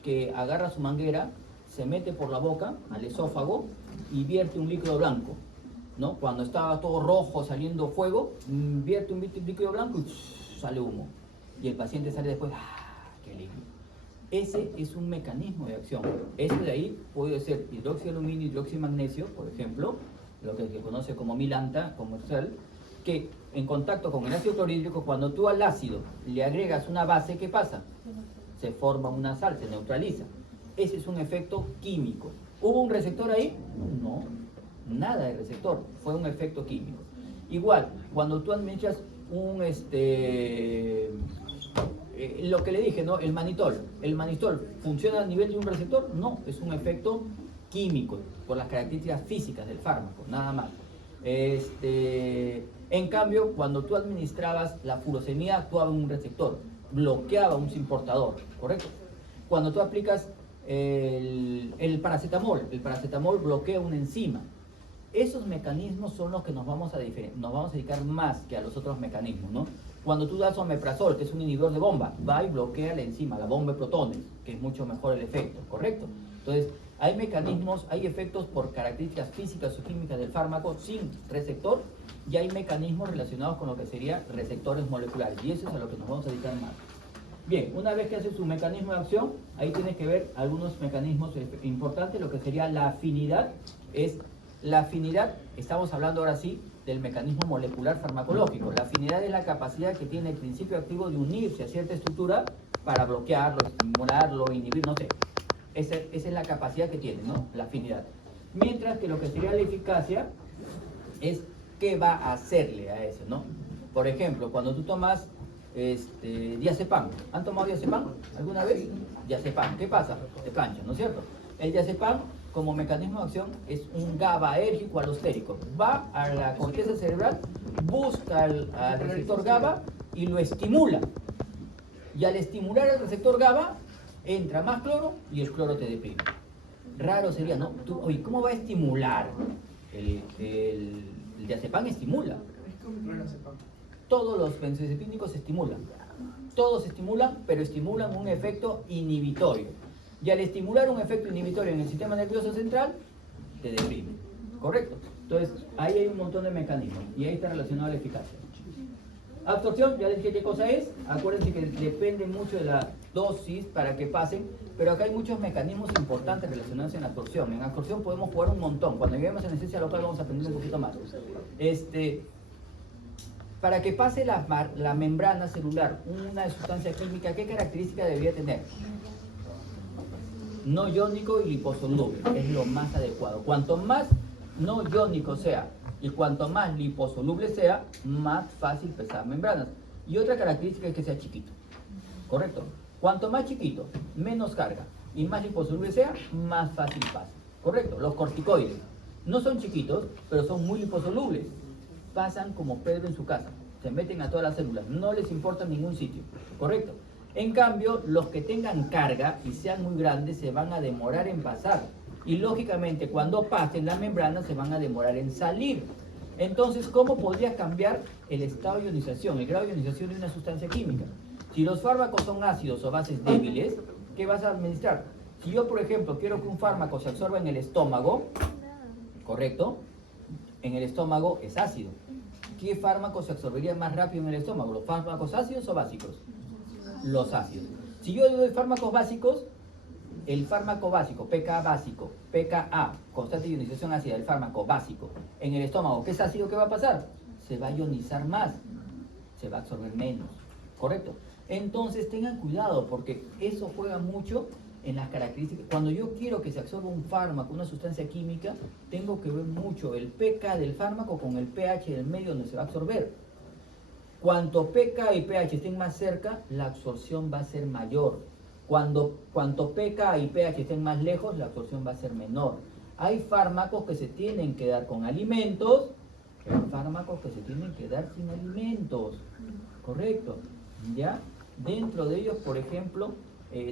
que agarra su manguera, se mete por la boca al esófago y vierte un líquido blanco, ¿no? Cuando estaba todo rojo saliendo fuego, vierte un líquido blanco y sale humo. y el paciente sale después, ¡ah, qué alivio! Ese es un mecanismo de acción. Eso de ahí puede ser hidroxialuminio, hidroximagnesio, por ejemplo, lo que se conoce como milanta comercial, que en contacto con el ácido clorhídrico, cuando tú al ácido le agregas una base, ¿qué pasa? Se forma una sal, se neutraliza. Ese es un efecto químico. ¿Hubo un receptor ahí? No, nada de receptor, fue un efecto químico. Igual, cuando tú administras lo que le dije, ¿no? El manitol, ¿funciona a nivel de un receptor? No, es un efecto químico, por las características físicas del fármaco, nada más. En cambio, cuando tú administrabas la furosemida, actuaba en un receptor, bloqueaba un portador, ¿correcto? Cuando tú aplicas el paracetamol bloquea una enzima. Esos mecanismos son los que nos vamos a dedicar más que a los otros mecanismos, ¿no? Cuando tú das omeprazol, que es un inhibidor de bomba, va y bloquea la enzima, la bomba de protones, que es mucho mejor el efecto, ¿correcto? Entonces, hay mecanismos, hay efectos por características físicas o químicas del fármaco sin receptor, y hay mecanismos relacionados con lo que serían receptores moleculares, y eso es a lo que nos vamos a dedicar más. Bien, una vez que haces su mecanismo de acción, ahí tienes que ver algunos mecanismos importantes. Lo que sería la afinidad, estamos hablando ahora sí del mecanismo molecular farmacológico. La afinidad es la capacidad que tiene el principio activo de unirse a cierta estructura para bloquearlo, estimularlo, inhibir, no sé. Esa es la capacidad que tiene, ¿no? La afinidad. Mientras que lo que sería la eficacia es qué va a hacerle a eso, ¿no? Por ejemplo, cuando tú tomas diazepam. ¿Han tomado diazepam alguna vez? Diazepam. ¿Qué pasa? Te cancha, ¿no es cierto? El diazepam, como mecanismo de acción, es un GABAérgico alostérico. Va a la corteza cerebral, busca al receptor GABA y lo estimula. Y al estimular el receptor GABA, entra más cloro y el cloro te deprime. Raro sería, ¿no? Oye, ¿cómo va a estimular? El diazepam estimula. Es como el diazepam. Todos los benzodiazepínicos estimulan. Todos estimulan, pero estimulan un efecto inhibitorio. Y al estimular un efecto inhibitorio en el sistema nervioso central, te deprime. ¿Correcto? Entonces, ahí hay un montón de mecanismos. Y ahí está relacionado a la eficacia. Absorción, ya les dije qué cosa es. Acuérdense que depende mucho de la dosis para que pasen. Pero acá hay muchos mecanismos importantes relacionados en la absorción. En absorción podemos jugar un montón. Cuando lleguemos a anestesia local vamos a aprender un poquito más. Para que pase la membrana celular una sustancia química, ¿qué característica debería tener? No iónico y liposoluble, es lo más adecuado. Cuanto más no iónico sea y cuanto más liposoluble sea, más fácil pesar membranas. Y otra característica es que sea chiquito, ¿correcto? Cuanto más chiquito, menos carga y más liposoluble sea, más fácil pasa, ¿correcto? Los corticoides no son chiquitos, pero son muy liposolubles. Pasan como Pedro en su casa, se meten a todas las células, no les importa en ningún sitio, ¿correcto? En cambio, los que tengan carga y sean muy grandes se van a demorar en pasar, y lógicamente cuando pasen la membrana se van a demorar en salir. Entonces, ¿cómo podrías cambiar el estado de ionización, el grado de ionización de una sustancia química? Si los fármacos son ácidos o bases débiles, ¿qué vas a administrar? Si yo, por ejemplo, quiero que un fármaco se absorba en el estómago, ¿correcto? En el estómago es ácido. ¿Qué fármaco se absorbería más rápido en el estómago? ¿Los fármacos ácidos o básicos? Los ácidos. Si yo doy fármacos básicos, el fármaco básico, pKa básico, pKa, constante de ionización ácida del fármaco básico, en el estómago, ¿qué es ácido? ¿Qué va a pasar? Se va a ionizar más, se va a absorber menos, ¿correcto? Entonces tengan cuidado porque eso juega mucho en las características. Cuando yo quiero que se absorba un fármaco, una sustancia química, tengo que ver mucho el pK del fármaco con el pH del medio donde se va a absorber. Cuanto pK y pH estén más cerca, la absorción va a ser mayor. Cuanto pK y pH estén más lejos, la absorción va a ser menor. Hay fármacos que se tienen que dar con alimentos, hay fármacos que se tienen que dar sin alimentos. ¿Correcto? ¿Ya? Dentro de ellos, por ejemplo,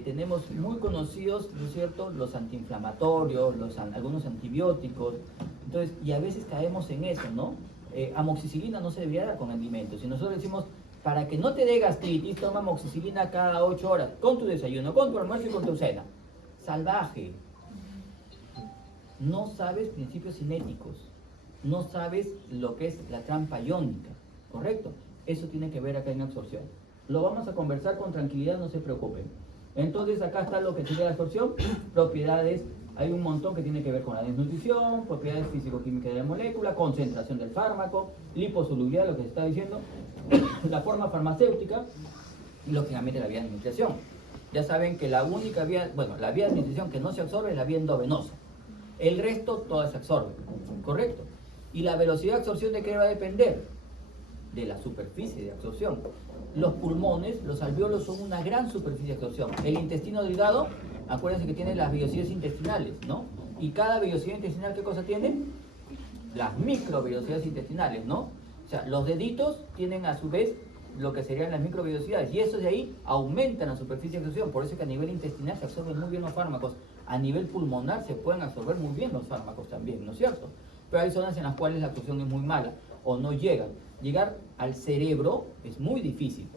tenemos muy conocidos, ¿no es cierto?, los antiinflamatorios, algunos antibióticos. Entonces, y a veces caemos en eso, ¿no? Amoxicilina no se debería dar con alimentos. Si nosotros decimos, para que no te dé gastritis, toma amoxicilina cada 8 horas, con tu desayuno, con tu almuerzo y con tu cena. Salvaje. No sabes principios cinéticos. No sabes lo que es la trampa iónica, ¿correcto? Eso tiene que ver acá en absorción. Lo vamos a conversar con tranquilidad, no se preocupen. Entonces acá está lo que sería la absorción, propiedades, hay un montón que tiene que ver con la desnutrición, propiedades físico-químicas de la molécula, concentración del fármaco, liposolubilidad, lo que se está diciendo, la forma farmacéutica y lógicamente la vía de administración. Ya saben que la única vía, bueno, la vía de administración que no se absorbe es la vía endovenosa. El resto todas se absorben, ¿correcto? Y la velocidad de absorción ¿de qué va a depender? De la superficie de absorción. Los pulmones, los alvéolos son una gran superficie de absorción. El intestino delgado, acuérdense que tiene las vellosidades intestinales, ¿no? Y cada vellosidad intestinal, ¿qué cosa tiene? Las microvellosidades intestinales, ¿no? O sea, los deditos tienen a su vez lo que serían las microvellosidades, y eso de ahí aumentan la superficie de absorción. Por eso es que a nivel intestinal se absorben muy bien los fármacos. A nivel pulmonar se pueden absorber muy bien los fármacos también, ¿no es cierto? Pero hay zonas en las cuales la absorción es muy mala o no llegan. Llegar al cerebro es muy difícil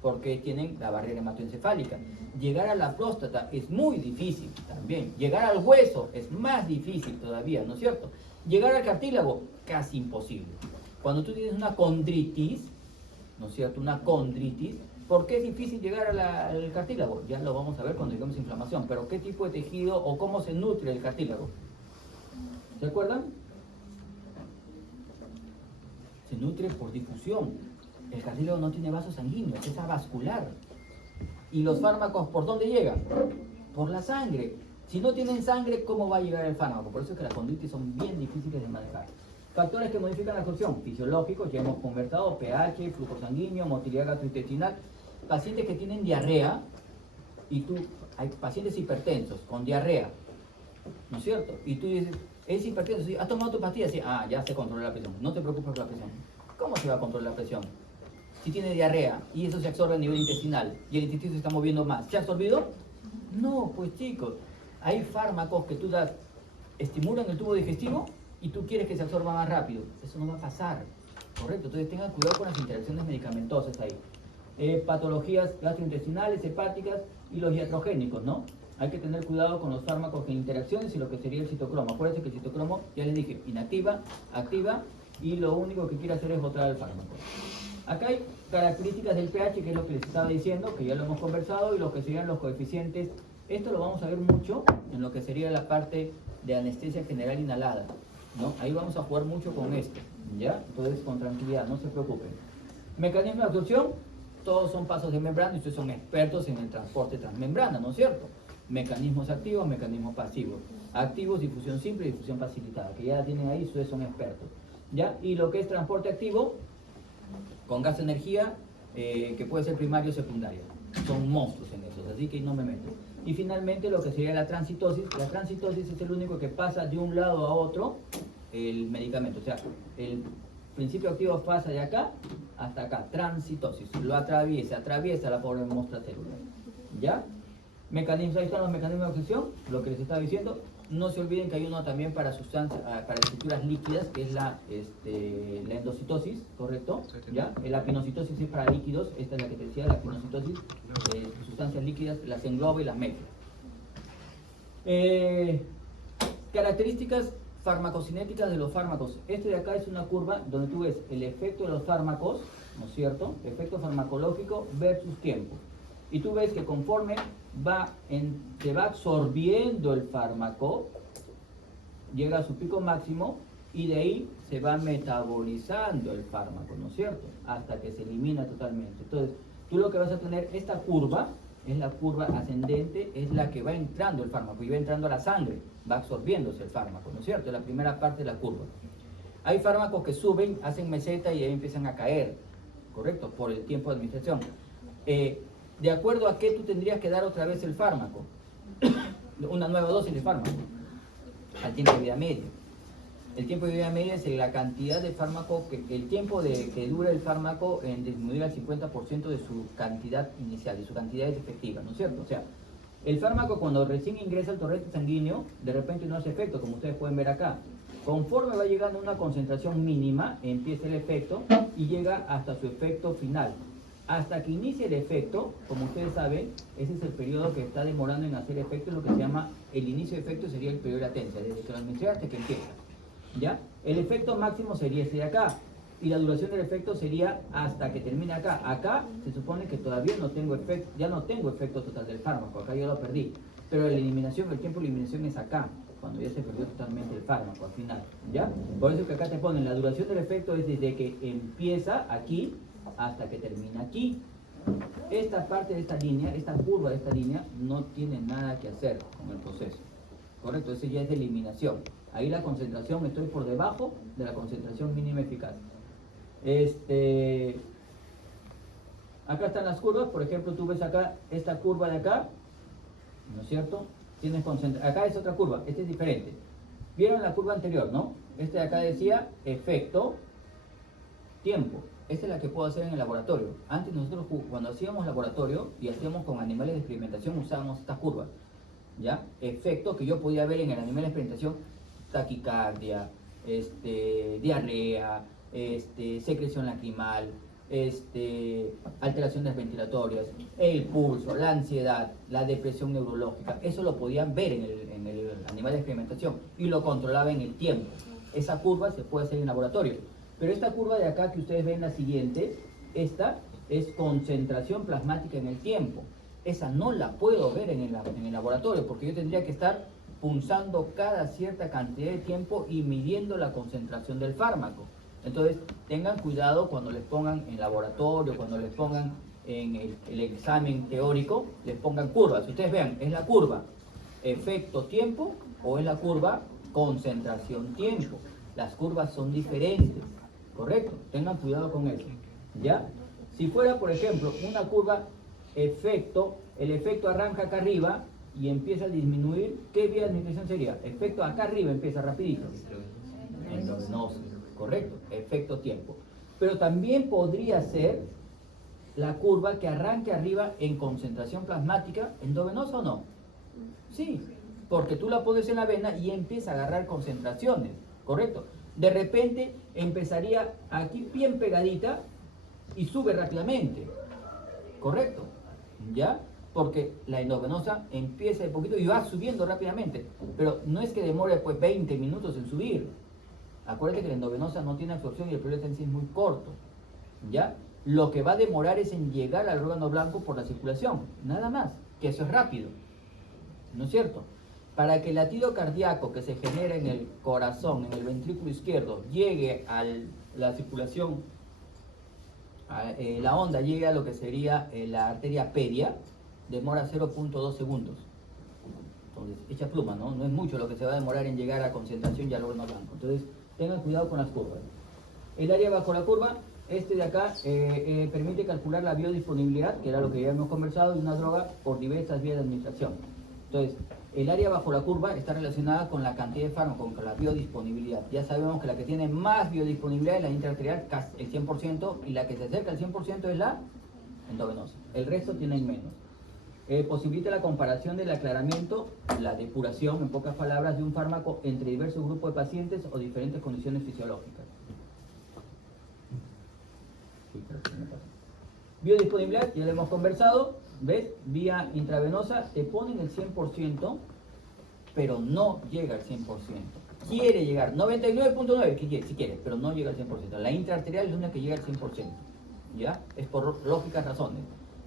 porque tienen la barrera hematoencefálica. Llegar a la próstata es muy difícil también. Llegar al hueso es más difícil todavía, ¿no es cierto? Llegar al cartílago, casi imposible. Cuando tú tienes una condritis, ¿no es cierto? Una condritis, ¿por qué es difícil llegar al cartílago? Ya lo vamos a ver cuando digamos inflamación, pero ¿qué tipo de tejido o cómo se nutre el cartílago? ¿Se acuerdan? Se nutre por difusión. El cartílago no tiene vasos sanguíneos, es avascular. ¿Y los fármacos por dónde llegan? Por la sangre. Si no tienen sangre, ¿cómo va a llegar el fármaco? Por eso es que las condritis son bien difíciles de manejar. Factores que modifican la absorción, fisiológicos, ya hemos conversado, pH, flujo sanguíneo, motilidad gastrointestinal. Pacientes que tienen diarrea, hay pacientes hipertensos con diarrea, ¿no es cierto? Y tú dices, es hipertenso, ¿sí? ¿Has tomado tu pastilla? Sí, ya se controla la presión, no te preocupes por la presión. ¿Cómo se va a controlar la presión? Si tiene diarrea y eso se absorbe a nivel intestinal y el intestino se está moviendo más, ¿se ha absorbido? No, pues chicos, hay fármacos que tú das, estimulan el tubo digestivo y tú quieres que se absorba más rápido. Eso no va a pasar, ¿correcto? Entonces tengan cuidado con las interacciones medicamentosas ahí. Patologías gastrointestinales, hepáticas y los iatrogénicos, ¿no? Hay que tener cuidado con los fármacos en interacciones y lo que sería el citocromo. Acuérdense que el citocromo, ya les dije, inactiva, activa y lo único que quiere hacer es botar el fármaco. Acá hay características del pH, que es lo que les estaba diciendo, que ya lo hemos conversado, y lo que serían los coeficientes. Esto lo vamos a ver mucho en lo que sería la parte de anestesia general inhalada, ¿no? Ahí vamos a jugar mucho con esto, ¿ya? Entonces, con tranquilidad, no se preocupen. Mecanismo de absorción, todos son pasos de membrana y ustedes son expertos en el transporte transmembrana, ¿no es cierto? Mecanismos activos, mecanismos pasivos. Activos, difusión simple y difusión facilitada, que ya tienen ahí, ustedes son expertos, ¿ya? Y lo que es transporte activo, con gas de energía, que puede ser primario o secundario. Son monstruos en eso, así que no me meto. Y finalmente lo que sería la transitosis. La transitosis es el único que pasa de un lado a otro el medicamento. O sea, el principio activo pasa de acá hasta acá. Transitosis. Lo atraviesa la pobre muestra celular. ¿Ya? Mecanismos, ahí están los mecanismos de absorción, lo que les estaba diciendo. No se olviden que hay uno también para sustancias, para estructuras líquidas, que es la endocitosis, ¿correcto? ¿Ya? La pinocitosis es para líquidos, esta es la que te decía, la pinocitosis, sustancias líquidas, las engloba y las mezcla. Características farmacocinéticas de los fármacos. Este de acá es una curva donde tú ves el efecto de los fármacos, ¿no es cierto? Efecto farmacológico versus tiempo. Y tú ves que conforme se va absorbiendo el fármaco, llega a su pico máximo y de ahí se va metabolizando el fármaco, ¿no es cierto? Hasta que se elimina totalmente. Entonces, tú lo que vas a tener, esta curva, es la curva ascendente, es la que va entrando el fármaco y va entrando a la sangre, va absorbiéndose el fármaco, ¿no es cierto? Es la primera parte de la curva. Hay fármacos que suben, hacen meseta y ahí empiezan a caer, ¿correcto? Por el tiempo de administración. De acuerdo a qué tú tendrías que dar otra vez el fármaco, una nueva dosis de fármaco, al tiempo de vida media. El tiempo de vida media es la cantidad de fármaco, el tiempo que dura el fármaco en disminuir al 50% de su cantidad inicial, de su cantidad efectiva, ¿no es cierto? O sea, el fármaco cuando recién ingresa al torrente sanguíneo, de repente no hace efecto, como ustedes pueden ver acá. Conforme va llegando a una concentración mínima, empieza el efecto y llega hasta su efecto final. Hasta que inicie el efecto, como ustedes saben, ese es el periodo que está demorando en hacer efecto, lo que se llama el inicio de efecto sería el periodo de latencia, desde que lo administré hasta que empieza. ¿Ya? El efecto máximo sería este de acá, y la duración del efecto sería hasta que termine acá. Acá se supone que todavía no tengo efecto, ya no tengo efecto total del fármaco, acá ya lo perdí. Pero la eliminación, el tiempo de eliminación es acá, cuando ya se perdió totalmente el fármaco al final, ¿ya? Por eso que acá te ponen la duración del efecto es desde que empieza aquí hasta que termina aquí. Esta parte de esta línea, esta curva de esta línea, no tiene nada que hacer con el proceso. Correcto, ese ya es de eliminación. Ahí la concentración, estoy por debajo de la concentración mínima eficaz. Acá están las curvas, por ejemplo, tú ves acá esta curva de acá, ¿no es cierto? Tienes acá es otra curva, esta es diferente. ¿Vieron la curva anterior, no? Esta de acá decía efecto, tiempo. Esta es la que puedo hacer en el laboratorio. Antes nosotros cuando hacíamos laboratorio y hacíamos con animales de experimentación usábamos estas curvas, ¿ya? Efecto que yo podía ver en el animal de experimentación: taquicardia, diarrea, secreción lacrimal, alteraciones ventilatorias, el pulso, la ansiedad, la depresión neurológica. Eso lo podían ver en el animal de experimentación y lo controlaba en el tiempo. Esa curva se puede hacer en laboratorio. Pero esta curva de acá que ustedes ven, la siguiente, esta es concentración plasmática en el tiempo. Esa no la puedo ver en el laboratorio, porque yo tendría que estar punzando cada cierta cantidad de tiempo y midiendo la concentración del fármaco. Entonces, tengan cuidado cuando les pongan en laboratorio, cuando les pongan en el examen teórico, les pongan curvas. Ustedes vean, ¿es la curva efecto-tiempo o es la curva concentración-tiempo? Las curvas son diferentes, ¿correcto? Tengan cuidado con eso, ¿ya? Si fuera, por ejemplo, una curva efecto, el efecto arranca acá arriba y empieza a disminuir, ¿qué vía de administración sería? Efecto acá arriba empieza rapidito. Endovenosa, correcto, efecto tiempo. Pero también podría ser la curva que arranque arriba en concentración plasmática, endovenosa o no. Sí, porque tú la pones en la vena y empieza a agarrar concentraciones, correcto. De repente empezaría aquí bien pegadita y sube rápidamente, correcto, ¿ya? Porque la endovenosa empieza de poquito y va subiendo rápidamente, pero no es que demore pues 20 minutos en subir. Acuérdate que la endovenosa no tiene absorción y el periodo en sí es muy corto, ¿ya? Lo que va a demorar es en llegar al órgano blanco por la circulación, nada más, que eso es rápido, ¿no es cierto? Para que el latido cardíaco que se genera en el corazón, en el ventrículo izquierdo, llegue a la circulación, la onda llegue a lo que sería la arteria pedia, demora 0.2 segundos. Entonces, echa pluma, ¿no? No es mucho lo que se va a demorar en llegar a concentración y al órgano blanco. Entonces, tengan cuidado con las curvas. El área bajo la curva, de acá, permite calcular la biodisponibilidad, que era lo que ya hemos conversado, de una droga por diversas vías de administración. Entonces, el área bajo la curva está relacionada con la cantidad de fármaco, con la biodisponibilidad. Ya sabemos que la que tiene más biodisponibilidad es la intraarterial, casi el 100%, y la que se acerca al 100% es la endovenosa. El resto tienen menos. Posibilita la comparación del aclaramiento, la depuración, en pocas palabras, de un fármaco entre diversos grupos de pacientes o diferentes condiciones fisiológicas. Biodisponibilidad, ya lo hemos conversado, ¿ves? Vía intravenosa te ponen el 100%, pero no llega al 100%. Quiere llegar, 99.9, si quiere, pero no llega al 100%. La intraarterial es una que llega al 100%, ¿ya? Es por lógicas razones.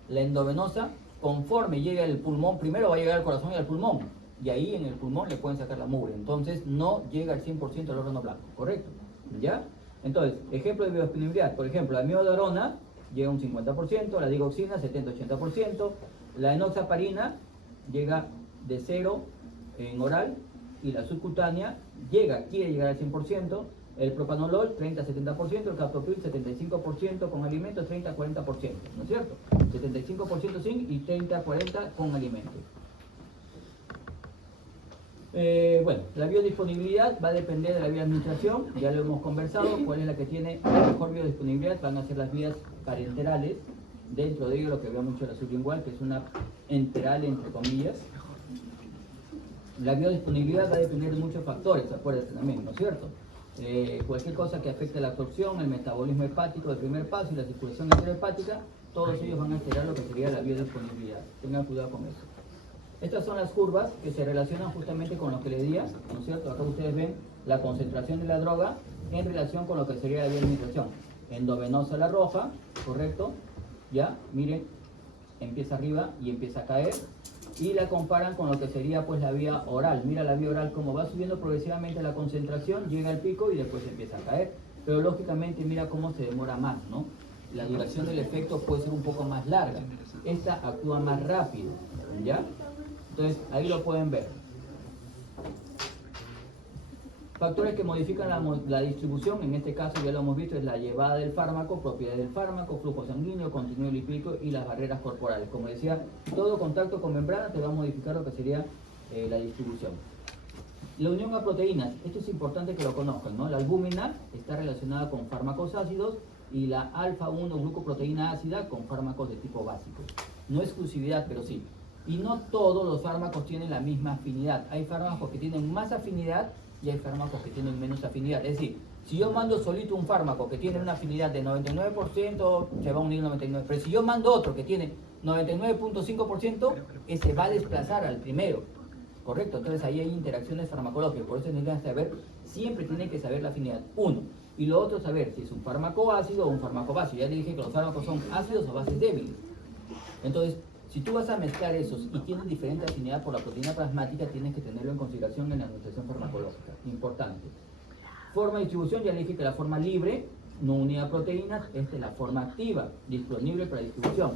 La endovenosa, conforme llega al pulmón, primero va a llegar al corazón y al pulmón, y ahí en el pulmón le pueden sacar la mugre. Entonces no llega al 100% al órgano blanco, ¿correcto? ¿Ya? Entonces, ejemplo de biodisponibilidad, por ejemplo, la amiodarona llega a un 50%, la digoxina 70-80%, la enoxaparina llega de 0 en oral y la subcutánea quiere llegar al 100%, el propanolol 30-70%, el captopril 75% con alimentos, 30-40%, ¿no es cierto? 75% sin y 30-40 con alimentos. Bueno, la biodisponibilidad va a depender de la vía de administración, ya lo hemos conversado, cuál es la que tiene mejor biodisponibilidad, van a ser las vías parenterales, dentro de ello lo que veo mucho la sublingual, que es una enteral entre comillas. La biodisponibilidad va a depender de muchos factores, acuérdense también, ¿no es cierto? Cualquier cosa que afecte la absorción, el metabolismo hepático del primer paso y la circulación enterohepática, todos ellos van a alterar lo que sería la biodisponibilidad. Tengan cuidado con eso. Estas son las curvas que se relacionan justamente con lo que les di, ¿no es cierto? Acá ustedes ven la concentración de la droga en relación con lo que sería la vía de administración. Endovenosa la roja, ¿correcto? Ya, miren, empieza arriba y empieza a caer. Y la comparan con lo que sería pues la vía oral. Mira la vía oral como va subiendo progresivamente la concentración, llega al pico y después empieza a caer. Pero lógicamente mira cómo se demora más, ¿no? La duración del efecto puede ser un poco más larga. Esta actúa más rápido, ¿ya? Entonces ahí lo pueden ver. Factores que modifican la distribución, en este caso ya lo hemos visto, es la llevada del fármaco, propiedades del fármaco, flujo sanguíneo, contenido lipídico y las barreras corporales. Como decía, todo contacto con membrana te va a modificar lo que sería la distribución. La unión a proteínas, esto es importante que lo conozcan, ¿no? La albúmina está relacionada con fármacos ácidos y la alfa-1 glucoproteína ácida con fármacos de tipo básico. No exclusividad, pero sí. Y no todos los fármacos tienen la misma afinidad. Hay fármacos que tienen más afinidad y hay fármacos que tienen menos afinidad. Es decir, si yo mando solito un fármaco que tiene una afinidad de 99%, se va a unir 99%. Pero si yo mando otro que tiene 99.5%, ese va a desplazar al primero. ¿Correcto? Entonces ahí hay interacciones farmacológicas. Por eso necesitan saber, siempre tienen que saber la afinidad. Uno. Y lo otro, saber si es un fármaco ácido o un fármaco básico. Ya te dije que los fármacos son ácidos o bases débiles. Entonces, si tú vas a mezclar esos y tienen diferente afinidad por la proteína plasmática, tienes que tenerlo en consideración en la administración farmacológica. Importante. Forma de distribución, ya le dije que la forma libre, no unida a proteínas, esta es la forma activa, disponible para distribución.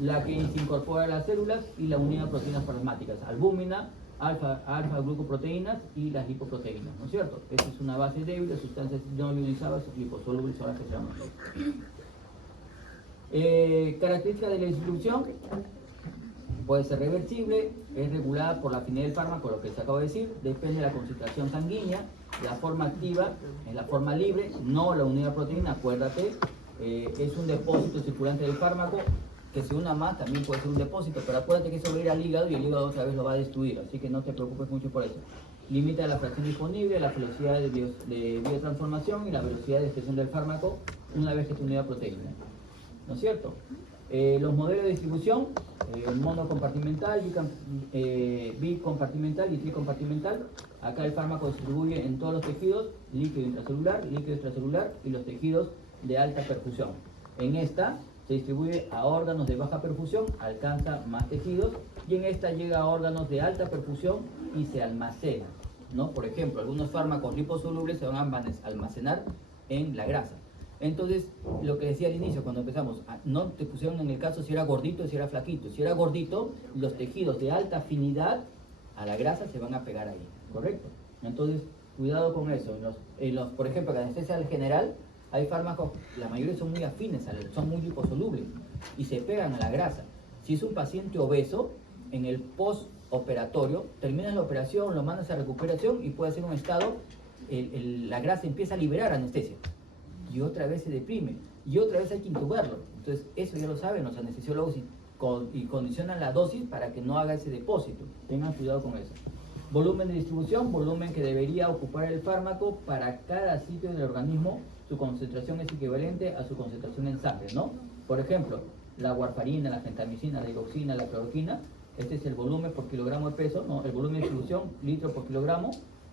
La que se incorpora a las células y la unida a proteínas plasmáticas, albúmina, alfa-glucoproteínas y las lipoproteínas, ¿no es cierto? Esta es una base débil de sustancias no ionizadas, liposolubles, son las que se llaman. Características de la distribución. Puede ser reversible, es regulada por la afinidad del fármaco, lo que les acabo de decir, depende de la concentración sanguínea, la forma activa es la forma libre, no la unidad proteína, acuérdate, es un depósito circulante del fármaco, que se una más también puede ser un depósito, pero acuérdate que eso va a ir al hígado y el hígado otra vez lo va a destruir, así que no te preocupes mucho por eso. Limita la fracción disponible, la velocidad de biotransformación y la velocidad de expresión del fármaco una vez que es unidad proteína, ¿no es cierto? Los modelos de distribución, monocompartimental, bicompartimental y tricompartimental. Acá el fármaco distribuye en todos los tejidos, líquido intracelular, líquido extracelular y los tejidos de alta perfusión. En esta se distribuye a órganos de baja perfusión, alcanza más tejidos, y en esta llega a órganos de alta perfusión y se almacena, ¿no? Por ejemplo, algunos fármacos liposolubles se van a almacenar en la grasa. Entonces, lo que decía al inicio, cuando empezamos, no te pusieron en el caso si era gordito o si era flaquito. Si era gordito, los tejidos de alta afinidad a la grasa se van a pegar ahí, ¿correcto? Entonces, cuidado con eso. Por ejemplo, en la anestesia general, hay fármacos, la mayoría son muy afines, son muy liposolubles y se pegan a la grasa. Si es un paciente obeso, en el postoperatorio, terminas la operación, lo mandas a recuperación y puede ser un estado, la grasa empieza a liberar anestesia. Y otra vez se deprime, y otra vez hay que intubarlo. Entonces, eso ya lo saben los anestesiólogos y condicionan la dosis para que no haga ese depósito. Tengan cuidado con eso. Volumen de distribución, volumen que debería ocupar el fármaco para cada sitio del organismo. Su concentración es equivalente a su concentración en sangre, ¿no? Por ejemplo, la warfarina, la gentamicina, la digoxina, la cloroquina, este es el volumen por kilogramo de peso, ¿no? El volumen de distribución, litro por kilogramo,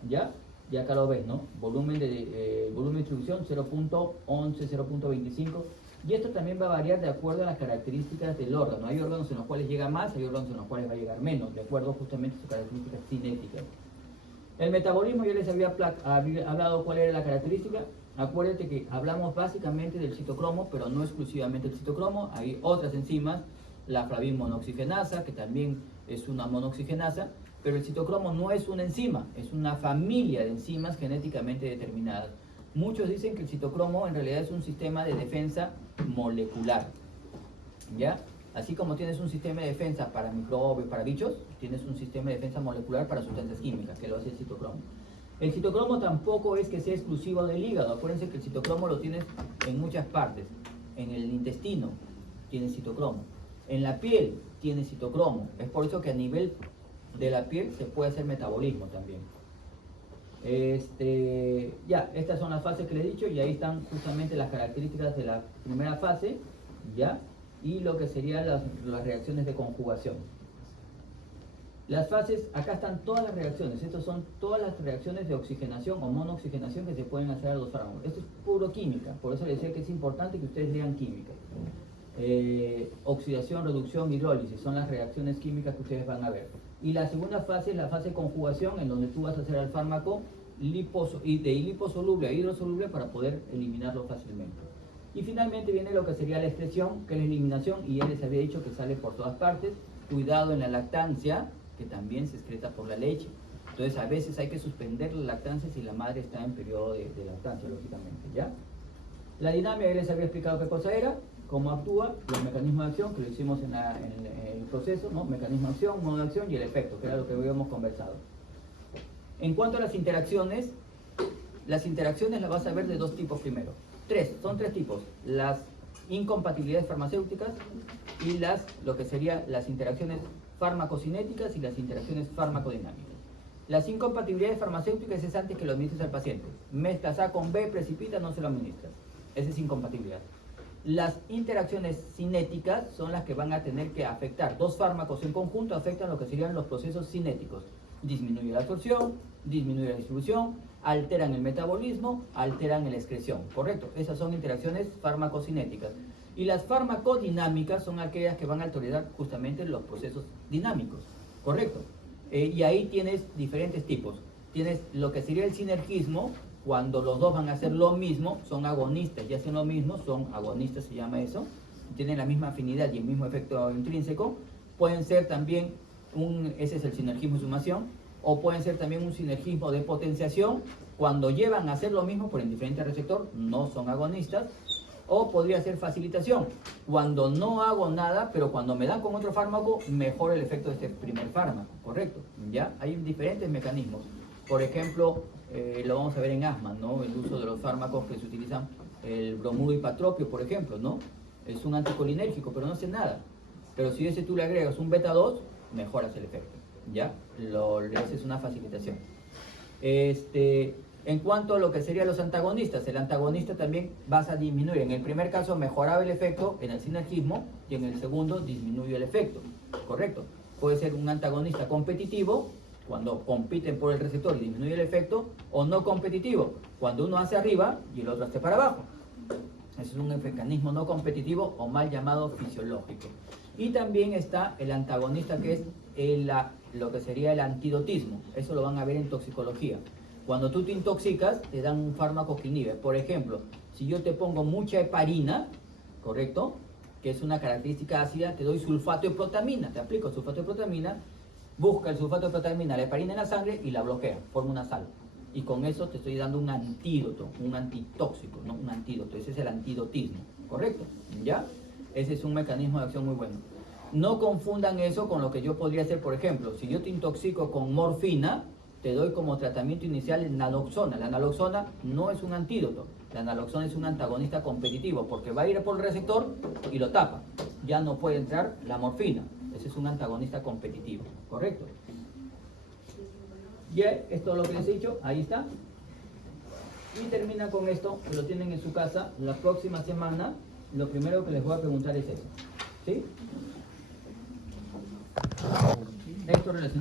¿ya? Y acá lo ves, ¿no? Volumen de distribución 0.11, 0.25. Y esto también va a variar de acuerdo a las características del órgano. Hay órganos en los cuales llega más, hay órganos en los cuales va a llegar menos, de acuerdo justamente a sus características cinéticas. El metabolismo, ya les había hablado cuál era la característica. Acuérdate que hablamos básicamente del citocromo, pero no exclusivamente del citocromo. Hay otras enzimas, la flavin-monoxigenasa, que también es una monoxigenasa. Pero el citocromo no es una enzima, es una familia de enzimas genéticamente determinadas. Muchos dicen que el citocromo en realidad es un sistema de defensa molecular, ¿ya? Así como tienes un sistema de defensa para microbios, para bichos, tienes un sistema de defensa molecular para sustancias químicas, que lo hace el citocromo. El citocromo tampoco es que sea exclusivo del hígado. Acuérdense que el citocromo lo tienes en muchas partes. En el intestino tienes citocromo. En la piel tienes citocromo. Es por eso que a nivel de la piel se puede hacer metabolismo también. Ya, estas son las fases que les he dicho y ahí están justamente las características de la primera fase, ya, y lo que serían las reacciones de conjugación. Las fases, acá están todas las reacciones. Estas son todas las reacciones de oxigenación o monooxigenación que se pueden hacer a los fármacos. Esto es puro química, por eso les decía que es importante que ustedes lean química. Oxidación, reducción, hidrólisis son las reacciones químicas que ustedes van a ver. Y la segunda fase es la fase de conjugación, en donde tú vas a hacer al fármaco de liposoluble a hidrosoluble para poder eliminarlo fácilmente. Y finalmente viene lo que sería la excreción, que es la eliminación, y ya les había dicho que sale por todas partes. Cuidado en la lactancia, que también se excreta por la leche. Entonces a veces hay que suspender la lactancia si la madre está en periodo de lactancia, lógicamente, ¿ya? La dinámica, ya les había explicado qué cosa era, cómo actúa, los mecanismos de acción, que lo hicimos en el proceso, ¿no? Mecanismo de acción, modo de acción y el efecto, que era lo que habíamos conversado. En cuanto a las interacciones las vas a ver de dos tipos primero. Son tres tipos: las incompatibilidades farmacéuticas y lo que serían las interacciones farmacocinéticas y las interacciones farmacodinámicas. Las incompatibilidades farmacéuticas es antes que lo administres al paciente. Mezclas A con B, precipita, no se lo administras. Esa es incompatibilidad. Las interacciones cinéticas son las que van a tener que afectar. Dos fármacos en conjunto afectan lo que serían los procesos cinéticos. Disminuye la absorción, disminuye la distribución, alteran el metabolismo, alteran la excreción. ¿Correcto? Esas son interacciones farmacocinéticas. Y las farmacodinámicas son aquellas que van a alterar justamente los procesos dinámicos. ¿Correcto? Y ahí tienes diferentes tipos. Tienes lo que sería el sinergismo, cuando los dos van a hacer lo mismo, son agonistas y hacen lo mismo, son agonistas, se llama eso, tienen la misma afinidad y el mismo efecto intrínseco. Pueden ser también ese es el sinergismo de sumación, o pueden ser también un sinergismo de potenciación, cuando llevan a hacer lo mismo por el diferente receptor, no son agonistas. O podría ser facilitación, cuando no hago nada, pero cuando me dan con otro fármaco, mejora el efecto de este primer fármaco, ¿correcto? ¿Ya? Hay diferentes mecanismos. Por ejemplo, lo vamos a ver en asma, ¿no? El uso de los fármacos que se utilizan, el bromuro hipatropio, por ejemplo, ¿no? Es un anticolinérgico, pero no hace nada. Pero si ese tú le agregas un beta 2, mejoras el efecto, ¿ya? Le haces una facilitación. En cuanto a lo que serían los antagonistas, el antagonista también vas a disminuir. En el primer caso mejoraba el efecto en el sinergismo y en el segundo disminuye el efecto, ¿correcto? Puede ser un antagonista competitivo, cuando compiten por el receptor y disminuye el efecto, o no competitivo, cuando uno hace arriba y el otro hace para abajo. Ese es un mecanismo no competitivo o mal llamado fisiológico. Y también está el antagonista, que es lo que sería el antidotismo. Eso lo van a ver en toxicología. Cuando tú te intoxicas, te dan un fármaco que inhibe. Por ejemplo, si yo te pongo mucha heparina, ¿correcto? Que es una característica ácida, te doy sulfato de protamina. Te aplico sulfato de protamina, busca el sulfato de protamina, la heparina en la sangre y la bloquea, forma una sal. Y con eso te estoy dando un antídoto, un antitóxico, ¿no? Un antídoto. Ese es el antidotismo, ¿correcto? ¿Ya? Ese es un mecanismo de acción muy bueno. No confundan eso con lo que yo podría hacer, por ejemplo, si yo te intoxico con morfina, te doy como tratamiento inicial naloxona. La naloxona no es un antídoto, la naloxona es un antagonista competitivo, porque va a ir por el receptor y lo tapa. Ya no puede entrar la morfina, ese es un antagonista competitivo, ¿correcto? Y esto es lo que les he dicho, ahí está. Y termina con esto, que lo tienen en su casa. La próxima semana, lo primero que les voy a preguntar es eso, ¿sí? Esto relacionado